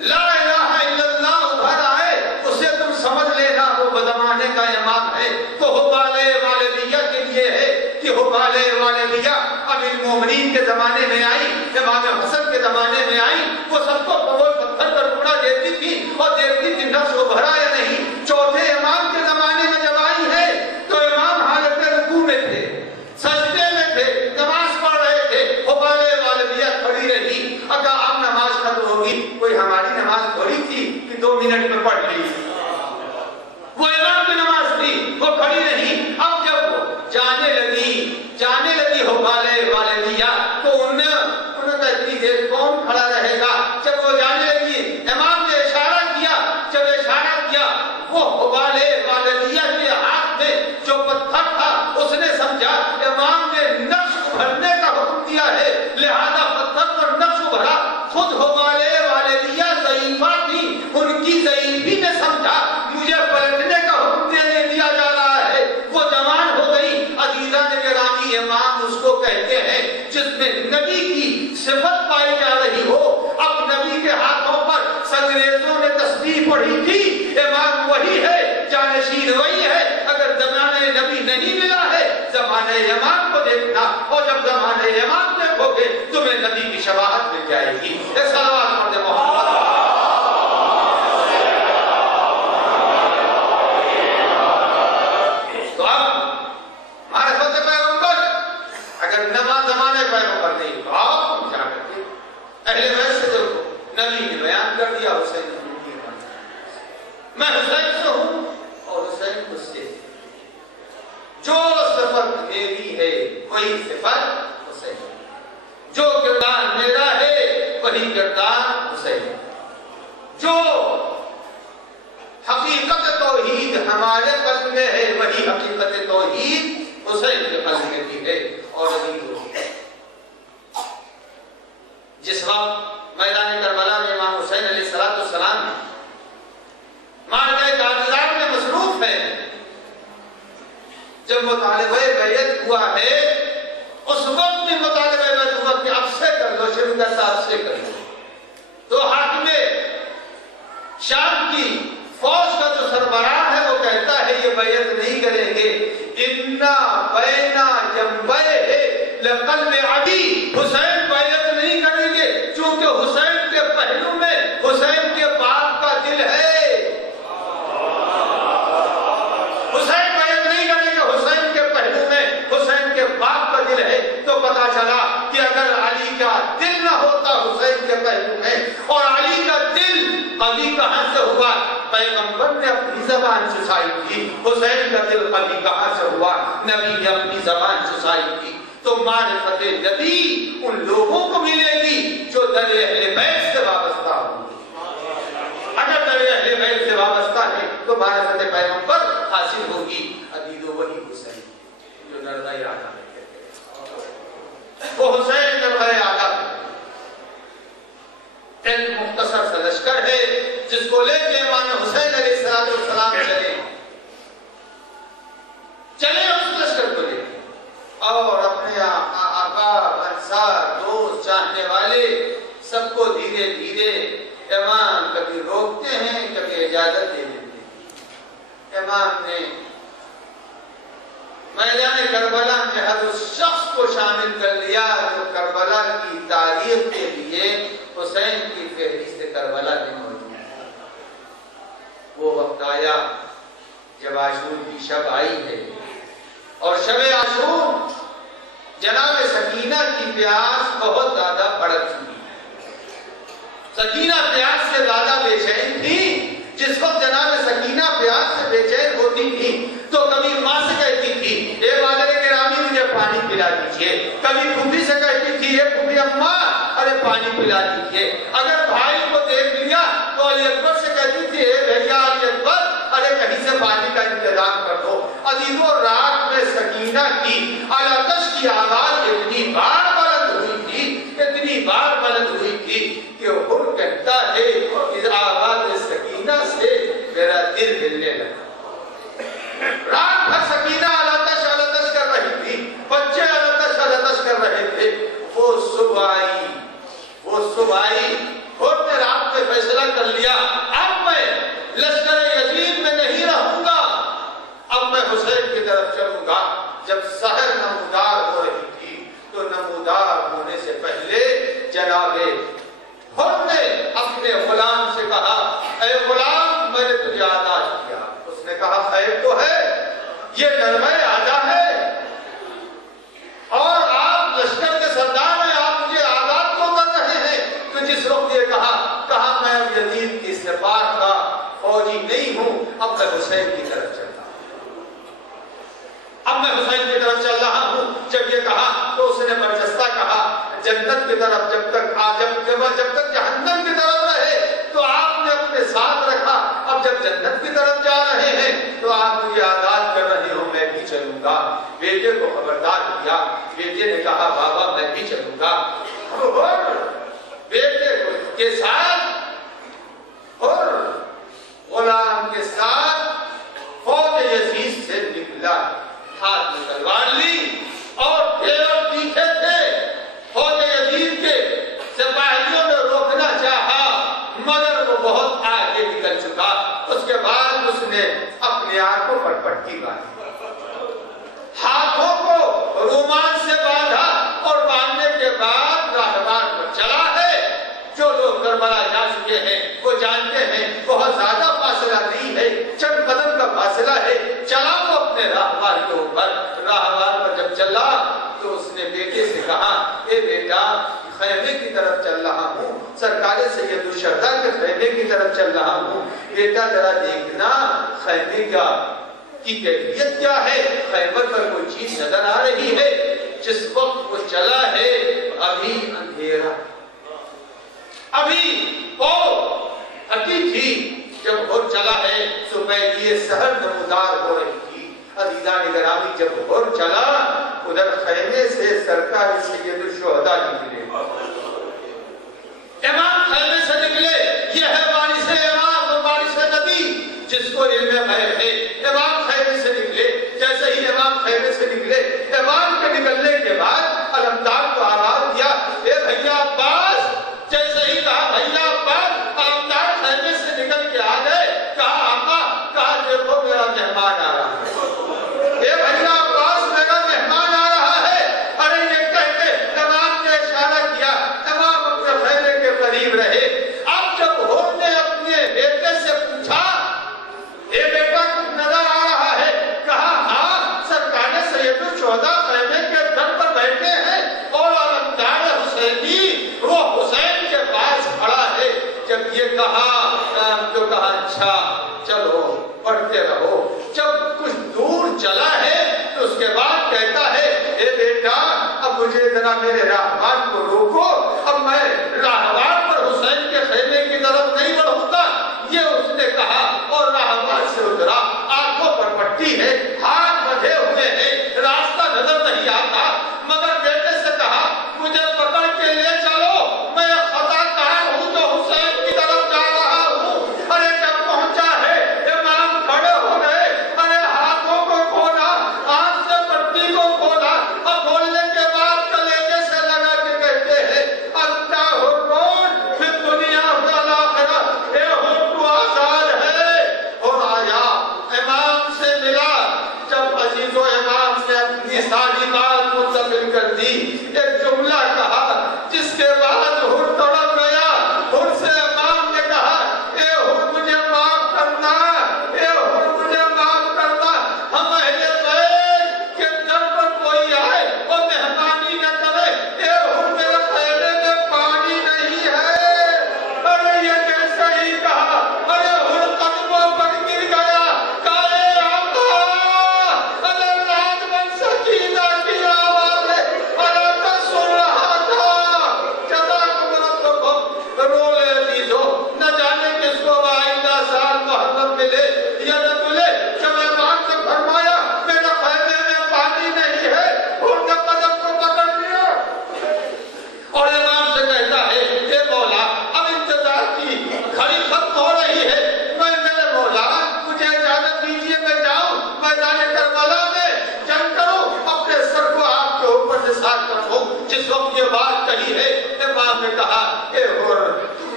لا الہ الا اللہ ابھر آئے اسے تم سمجھ لینا وہ بدمانے کا امام ہے. تو حبال والدیہ کے لیے ہے کہ حبال والدیہ امیر المومنین کے زمانے میں آئی, امام حسن کے زمانے میں آئی. وہ سب کو پتھر کا ٹکڑا دیتی تھی اور دیکھتی تھی نقش ابھرا یا نہیں. چوتھے امام کے زمانے میں جب آئی ہے تو امام حالت رکوع میں تھے, سجدے میں تھے, نماز پڑھ رہے تھے. حبال والدیہ کھڑی رہی. اگر آپ نماز ختم ہوگی, کوئی ہماری نماز تھوڑی تھی کہ 2 منٹ میں پڑھ لی. وہ امام کی نماز تھی, وہ کھڑی رہی. اب جب وہ جانے لگی حبال والدیہ تو انہوں نے اتنی دیر کون کھڑا رہے گا. جب وہ جانے لگی امام نے اشارہ کیا. جب اشارہ کیا وہ حبال والدیہ کے ہاتھ میں جو پتھر تھا اس نے سمجھا امام نے نقش ابھرنے کا حکم دیا ہے لہذا پتھر پر نقش ابھرا. خود حبال والدیہ ضعیفہ تھی, ان کی ضعیفی نے سمجھا مجھے پلٹنے کا حکم دے دیا جا رہا ہے. وہ جوان ہو گئی. عزیزان گرامی امام اس کو کہتے ہیں جس میں نبی کی صفت پائی جا رہی ہو. اب نبی کے ہاتھوں پر انگریزوں نے تسبیح پڑھی تھی. امام وہی ہے, جانشین وہی ہے. اگر زمانے نبی نہیں ملا ہے زمانے امام کو دیکھنا, اور جب زمانے امام دیکھو گے تمہیں نبی کی شباہت مل جائے گی. ایک صلوات پڑھ دے محمد. تو اب معرفت پیغمبر اگر زمانے پیغمبر نہیں تو آپ کیا کرتے. اہل بیت سے دیکھو نبی نے بیان کر دیا حسین نے میں حسین سے ہوں اور حسین مجھ سے. جو صفت میری ہے وہی صفت حسین, جو کردار میرا ہے وہی کردار حسین. جو حقیقت توحید ہمارے قلب میں ہے وہی حقیقت توحید حسین کے قلب میں بھی ہے اور ابھی ہوگی. جس وقت میدان کربلا میں امام حسین علیہ السلام معرکہ کارزار میں مصروف ہے, جب مطالبہ بیعت ہوا ہے اس وقت بھی مطالبہ بیعت ہوا کہ اب سے کر دو, شروع کا ساتھ سے کر دو. تو حاکم شام کی فوج کا جو سربراہ ہے وہ کہتا ہے یہ بیعت نہیں کریں گے. انا بینا جنبیہ لقلب علی, حسین بیعت نہیں کریں گے چونکہ حسین کے پہلو میں حسین کے باپ کا دل ہے. حسین بیعت نہیں کریں گے, حسین کے پہلو میں حسین کے باپ کا دل ہے. تو پتا چلا کہ اگر علی کا دل نہ ہوتا حسین کے پہلو میں, اور علی کا دل قوی کہاں سے ہوا, پیغمبر نے اپنی زبان چسائی تھی. حسین کا دل قوی کہاں سے ہوا, نبی نے اپنی زبان چسائی تھی. تو معرفت نبی ان لوگوں کو ملے گی جو در اہل بیت سے وابستہ ہوں گے. اگر در اہل بیت سے وابستہ ہے تو معرفت پیغمبر حاصل ہوگی. عدید وہی حسین جو نردہ اعلیٰ میں کہتے ہیں, وہ حسین نردہ اعلیٰ ایک مختصر سا لشکر ہے جس کو لے کے امام حسین علیہ السلام چلے اس لشکر کو لے اور اپنے آقا انصار دوست چاہنے والے سب کو دھیرے دھیرے امام کبھی روکتے ہیں کبھی اجازت دے دیتے ہیں. امام نے میدان کربلا میں ہر اس شخص کو شامل کر لیا جو کربلا کی تاریخ کے لیے حسین کی فہرست کربلا میں موجود ہے. وہ وقت آیا جب عاشور کی شب آئی ہے اور شب عاشور جناب سکینہ کی پیاس بہت زیادہ بڑھ چکی ہے. سکینہ پیاس سے زیادہ بے چین تھی. جس وقت جناب سکینہ پیاس سے بے چین ہوتی تھی تو کبھی ماں سے کہتی تھی اے والد گرامی مجھے پانی پلا دیجئے, کبھی پھوپھی سے کہتی تھی اے پھوپھی اماں ارے پانی پلا دیجیے. اگر بھائی کو دیکھ لیا تو علی اکبر سے کہتی تھی اے بھیا علی اکبر ارے کہیں سے پانی کا انتظام کر دو. عزیزوں رات میں سکینہ کی الاتش کی آواز اتنی بار بلند ہوئی تھی، اتنی بار بلند ہوئی تھی کہ حر کہتا ہے اس آواز سکینہ سے میرا دل ہلنے لگا. رات بھر سکینہ الاتش کر رہی تھی، بچے الاتش کر رہے تھے. وہ صبح آئی حر نے رات میں فیصلہ کر لیا اب میں لشکر یزید میں نہیں رہوں گا، اب میں حسین کی طرف چلوں گا. جب سحر نمودار ہو رہی تھی تو نمودار ہونے سے پہلے جناب حر نے اپنے غلام سے کہا اے غلام میں نے تجھے آزاد کیا. اس نے کہا خیر تو ہے، یہ نرمے آزا ہے اور آپ لشکر کے سردار ہیں، آپ مجھے آزاد کیوں کر رہے ہیں؟ تو جس وقت یہ کہا میں اب یزید کی سپاہ کا فوجی نہیں ہوں، اب میں حسین کی طرف چلتا ہوں، اب میں حسین کی طرف چل رہا ہوں. جب یہ کہا تو اس نے برجستہ کہا جنت کی طرف جب تک جہنم کی طرف رہے تو آپ نے اپنے ساتھ رکھا، اب جب جنت کی طرف جا رہے ہیں تو آپ مجھے آزاد کر رہے ہو، میں بھی چلوں گا. بیٹے کو خبردار کیا، بیٹے نے کہا بابا میں بھی چلوں گا. اور بیٹے کے ساتھ اور غلام کے ساتھ فوج یزید سے نکلا. ہاتھ میں تلوار لی اور پیچھے تھے فوج یزید کے سپاہیوں نے روکنا چاہا مگر وہ بہت آگے نکل چکا. اس کے بعد اس نے اپنے آنکھوں پر پٹی باندھی، ہاتھوں کو رومال سے باندھا اور باندھنے کے بعد راہبار پر چلا ہے. جو لوگ کربلا جا چکے ہیں وہ جانتے ہیں بہت زیادہ فاصلہ نہیں ہے، چند قدم کا فاصلہ ہے. چلا وہ اپنے راہبار کے اوپر، راہبار پر جب چلا تو اس نے بیٹے سے کہا اے بیٹا خیمے کی طرف چل رہا ہوں، سرکار سید الشہداء کے خیمے کی طرف چل رہا ہوں. بیٹا ذرا دیکھنا خیمے کی کیفیت کیا ہے، خیمے پر کوئی چیز نظر آ رہی ہے. جس وقت وہ چلا ہے ابھی اندھیرا، ابھی وہ ہٹی تھی. جب وہ چلا ہے صبح کی سحر نمودار ہو رہی تھی. عزیزان گرامی جب وہ چلا ادھر خیمے سے سرکار سید الشہداء نکلے، امام خیمے سے نکلے. یہ ہے وارث امام و وارث نبی جس کو علم غیب ہے. امام خیمے سے نکلے. جیسے ہی امام خیمے سے نکلے، امام کے نکلنے کے بعد علمدار کو آواز دیا اے بھیا عباس. جیسے ہی کہا بھیا عباس، علمدار خیمے سے نکل کے آ گئے. کہا آقا، کہا دیکھو میرا مہمان آ رہا ہے. اے بھیا عباس میرا مہمان آ رہا ہے. ارے یہ کہہ کے امام نے اشارہ کیا، امام اپنے خیمے کے قریب رہے. اب جب حر نے اپنے بیٹے سے پوچھا اے بیٹا کچھ نظر آ رہا ہے؟ کہا ہاں سرکار سید الشہداء خیمے کے در پر بیٹھے ہیں اور علمدار حسینی وہ حسین کے پاس کھڑا ہے. جب یہ کہا تو کہا اچھا چلو پڑھتے رہو. جب کچھ دور چلا ہے تو اس کے بعد کہتا ہے اے بیٹا اب مجھے ذرا میرے راہبار کو روکو، اب میں راہبار پر حسین کے خیمے کی طرف نہیں بڑھوں گا. یہ اس نے کہا اور راہبار سے اترا. آنکھوں پر پٹی ہے، ہاتھ بندھے ہوئے ہیں، راستہ نظر نہیں آتا. مگر بیٹے سے کہا مجھے پکڑ کے لے چلو، میں خطا کار ہوں جو حسین کی طرف جا رہا ہوں. ارے جب پہنچا ہے امام کھڑے ہو گئے. ارے ہاتھوں کو کھولا، ہاتھ سے پٹی کو کھولا اور کھولنے کے بعد کلیجے سے لگا کے کہتے ہیں اللہ حکم پھر دنیا والآخرہ. اے حکم تو آزاد ہے. اور آیا امام سے ملا.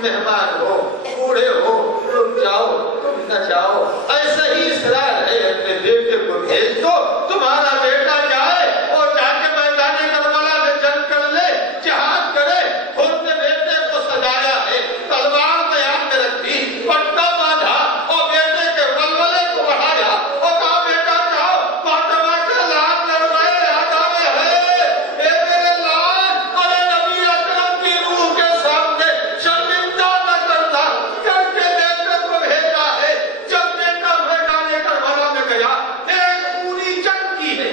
مہمان ہو، بوڑھے ہو، تم جاؤ، تم نہ جاؤ، ایسا ہی اصرار ہے اپنے بیٹے کو بھیج دو، تمہارا بیٹا جائے اور جا کے میدان کربلا میں جنگ کر لے، جہاد کرے۔ خود نے بیٹے کو سجایا ہے، تلوار تیار میں رکھی، پٹا باندھا اور بیٹے کے ولولے کو بڑھایا اور کہا بیٹا جاؤ، فاطمہ کا لال لڑوائے آداب ہے، اے میرے لال، ارے نبی اکرم کی روح کے سامنے شرمندہ نہ کرنا، کر کے بیٹے کو بھیجا ہے۔ جب بیٹا میدان کربلا میں گیا، ایک پوری جنگ کی ہے،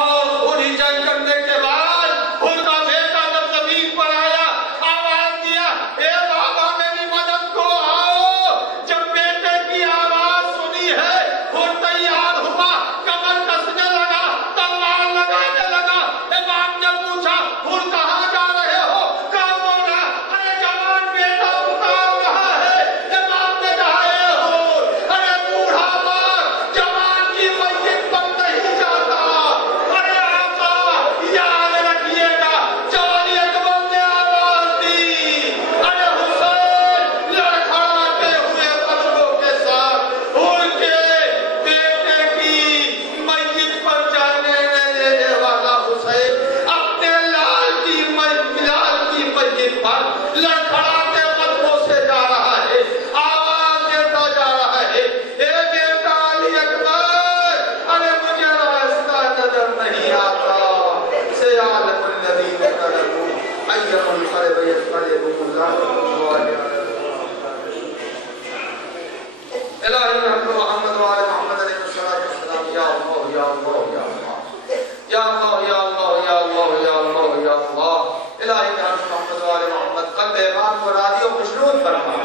اور پوری جنگ کرنے کے بعد ان کا بیٹا جب زمین پر آیا، آواز دیا، اے بابا میری مدد کو آؤ۔ جب بیٹے کی آواز سنی ہے، وہ تیار ہوا، کمر کسنے لگا، تلوار لگانے لگا۔ امام نے پوچھا، پھر کہاں جا رہے ہو؟ کہا مولا، ارے جوان بیٹا پکار رہا ہے۔ امام نے کہا، اے ہو، ارے بوڑھا باپ جوان کی میت پر نہیں جاتا۔ ارے آقا یاد رکھیے گا، جوانی اکبر نے آواز دی، ارے حسین لڑکھڑاتے ہوئے قدموں کے ساتھ ان کے بیٹے کی میت پر جانے نہ دینے والا حسین اپنے لال کی میت پر لڑکھڑاتے قدموں سے جا رہا ہے، آواز دیتا جا رہا ہے، اے بیٹا علی اکبر، ارے مجھے راستہ نظر نہیں آتا، سے عالم الذین ظلموا ایہم القلب یقلبهم اللہ الہی رحمت محمد وآل محمد علیہ السلام، یا اللہ یا اللہ یا اللہ یا اللہ یا اللہ یا اللہ یا اللہ یا اللہ۔ الہی رحمت محمد وآل محمد قلب ایمان کو راضی و خوشنود فرما،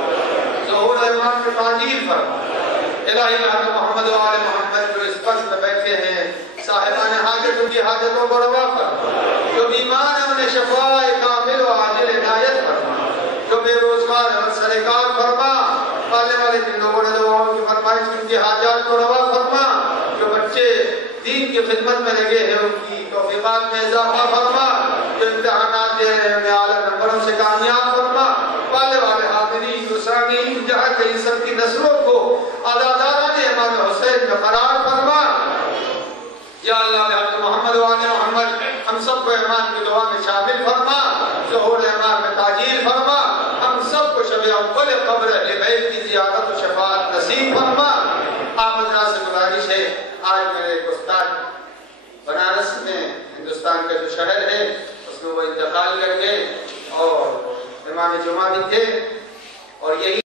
ظہور ایمان میں تعجیل فرما۔ الہی رحمت محمد وآل محمد جو اس پس میں بیٹھے ہیں، صاحبان حاجت ان کی حاجتوں کو روا فرما، جو بیمار ہیں انہیں شفاء کامل و عاجل عنایت فرما، جو بے روزگار ہیں انہیں سرکار فرما، پالنے والے جن لوگوں نے دعاؤں کی فرمائش ان کی حاجات کو روا فرما، جو بچے دین کی خدمت میں لگے ہیں ان کی توفیقات میں اضافہ فرما، جو امتحانات دے رہے ہیں انہیں اعلیٰ نمبروں سے کامیاب فرما، پالنے والے حاضرین جو سامعین جہاں کہیں سب کی نسلوں کو عزاداران امام حسین میں قرار فرما۔ یا اللہ بحق محمد وآل محمد ہم سب کو ایمان کی دعا میں شامل فرما، ظہور ایمان میں تعجیل فرما، ہم سب کو شب اول قبر اہل بیت کی زیارت و شفاعت نصیب فرما۔ آپ حضرات سے گزارش ہے، آج میرے استاد بنارس میں ہندوستان کا جو شہر ہے اس میں وہ انتقال کر گئے، اور امام جمعہ بھی تھے، اور یہی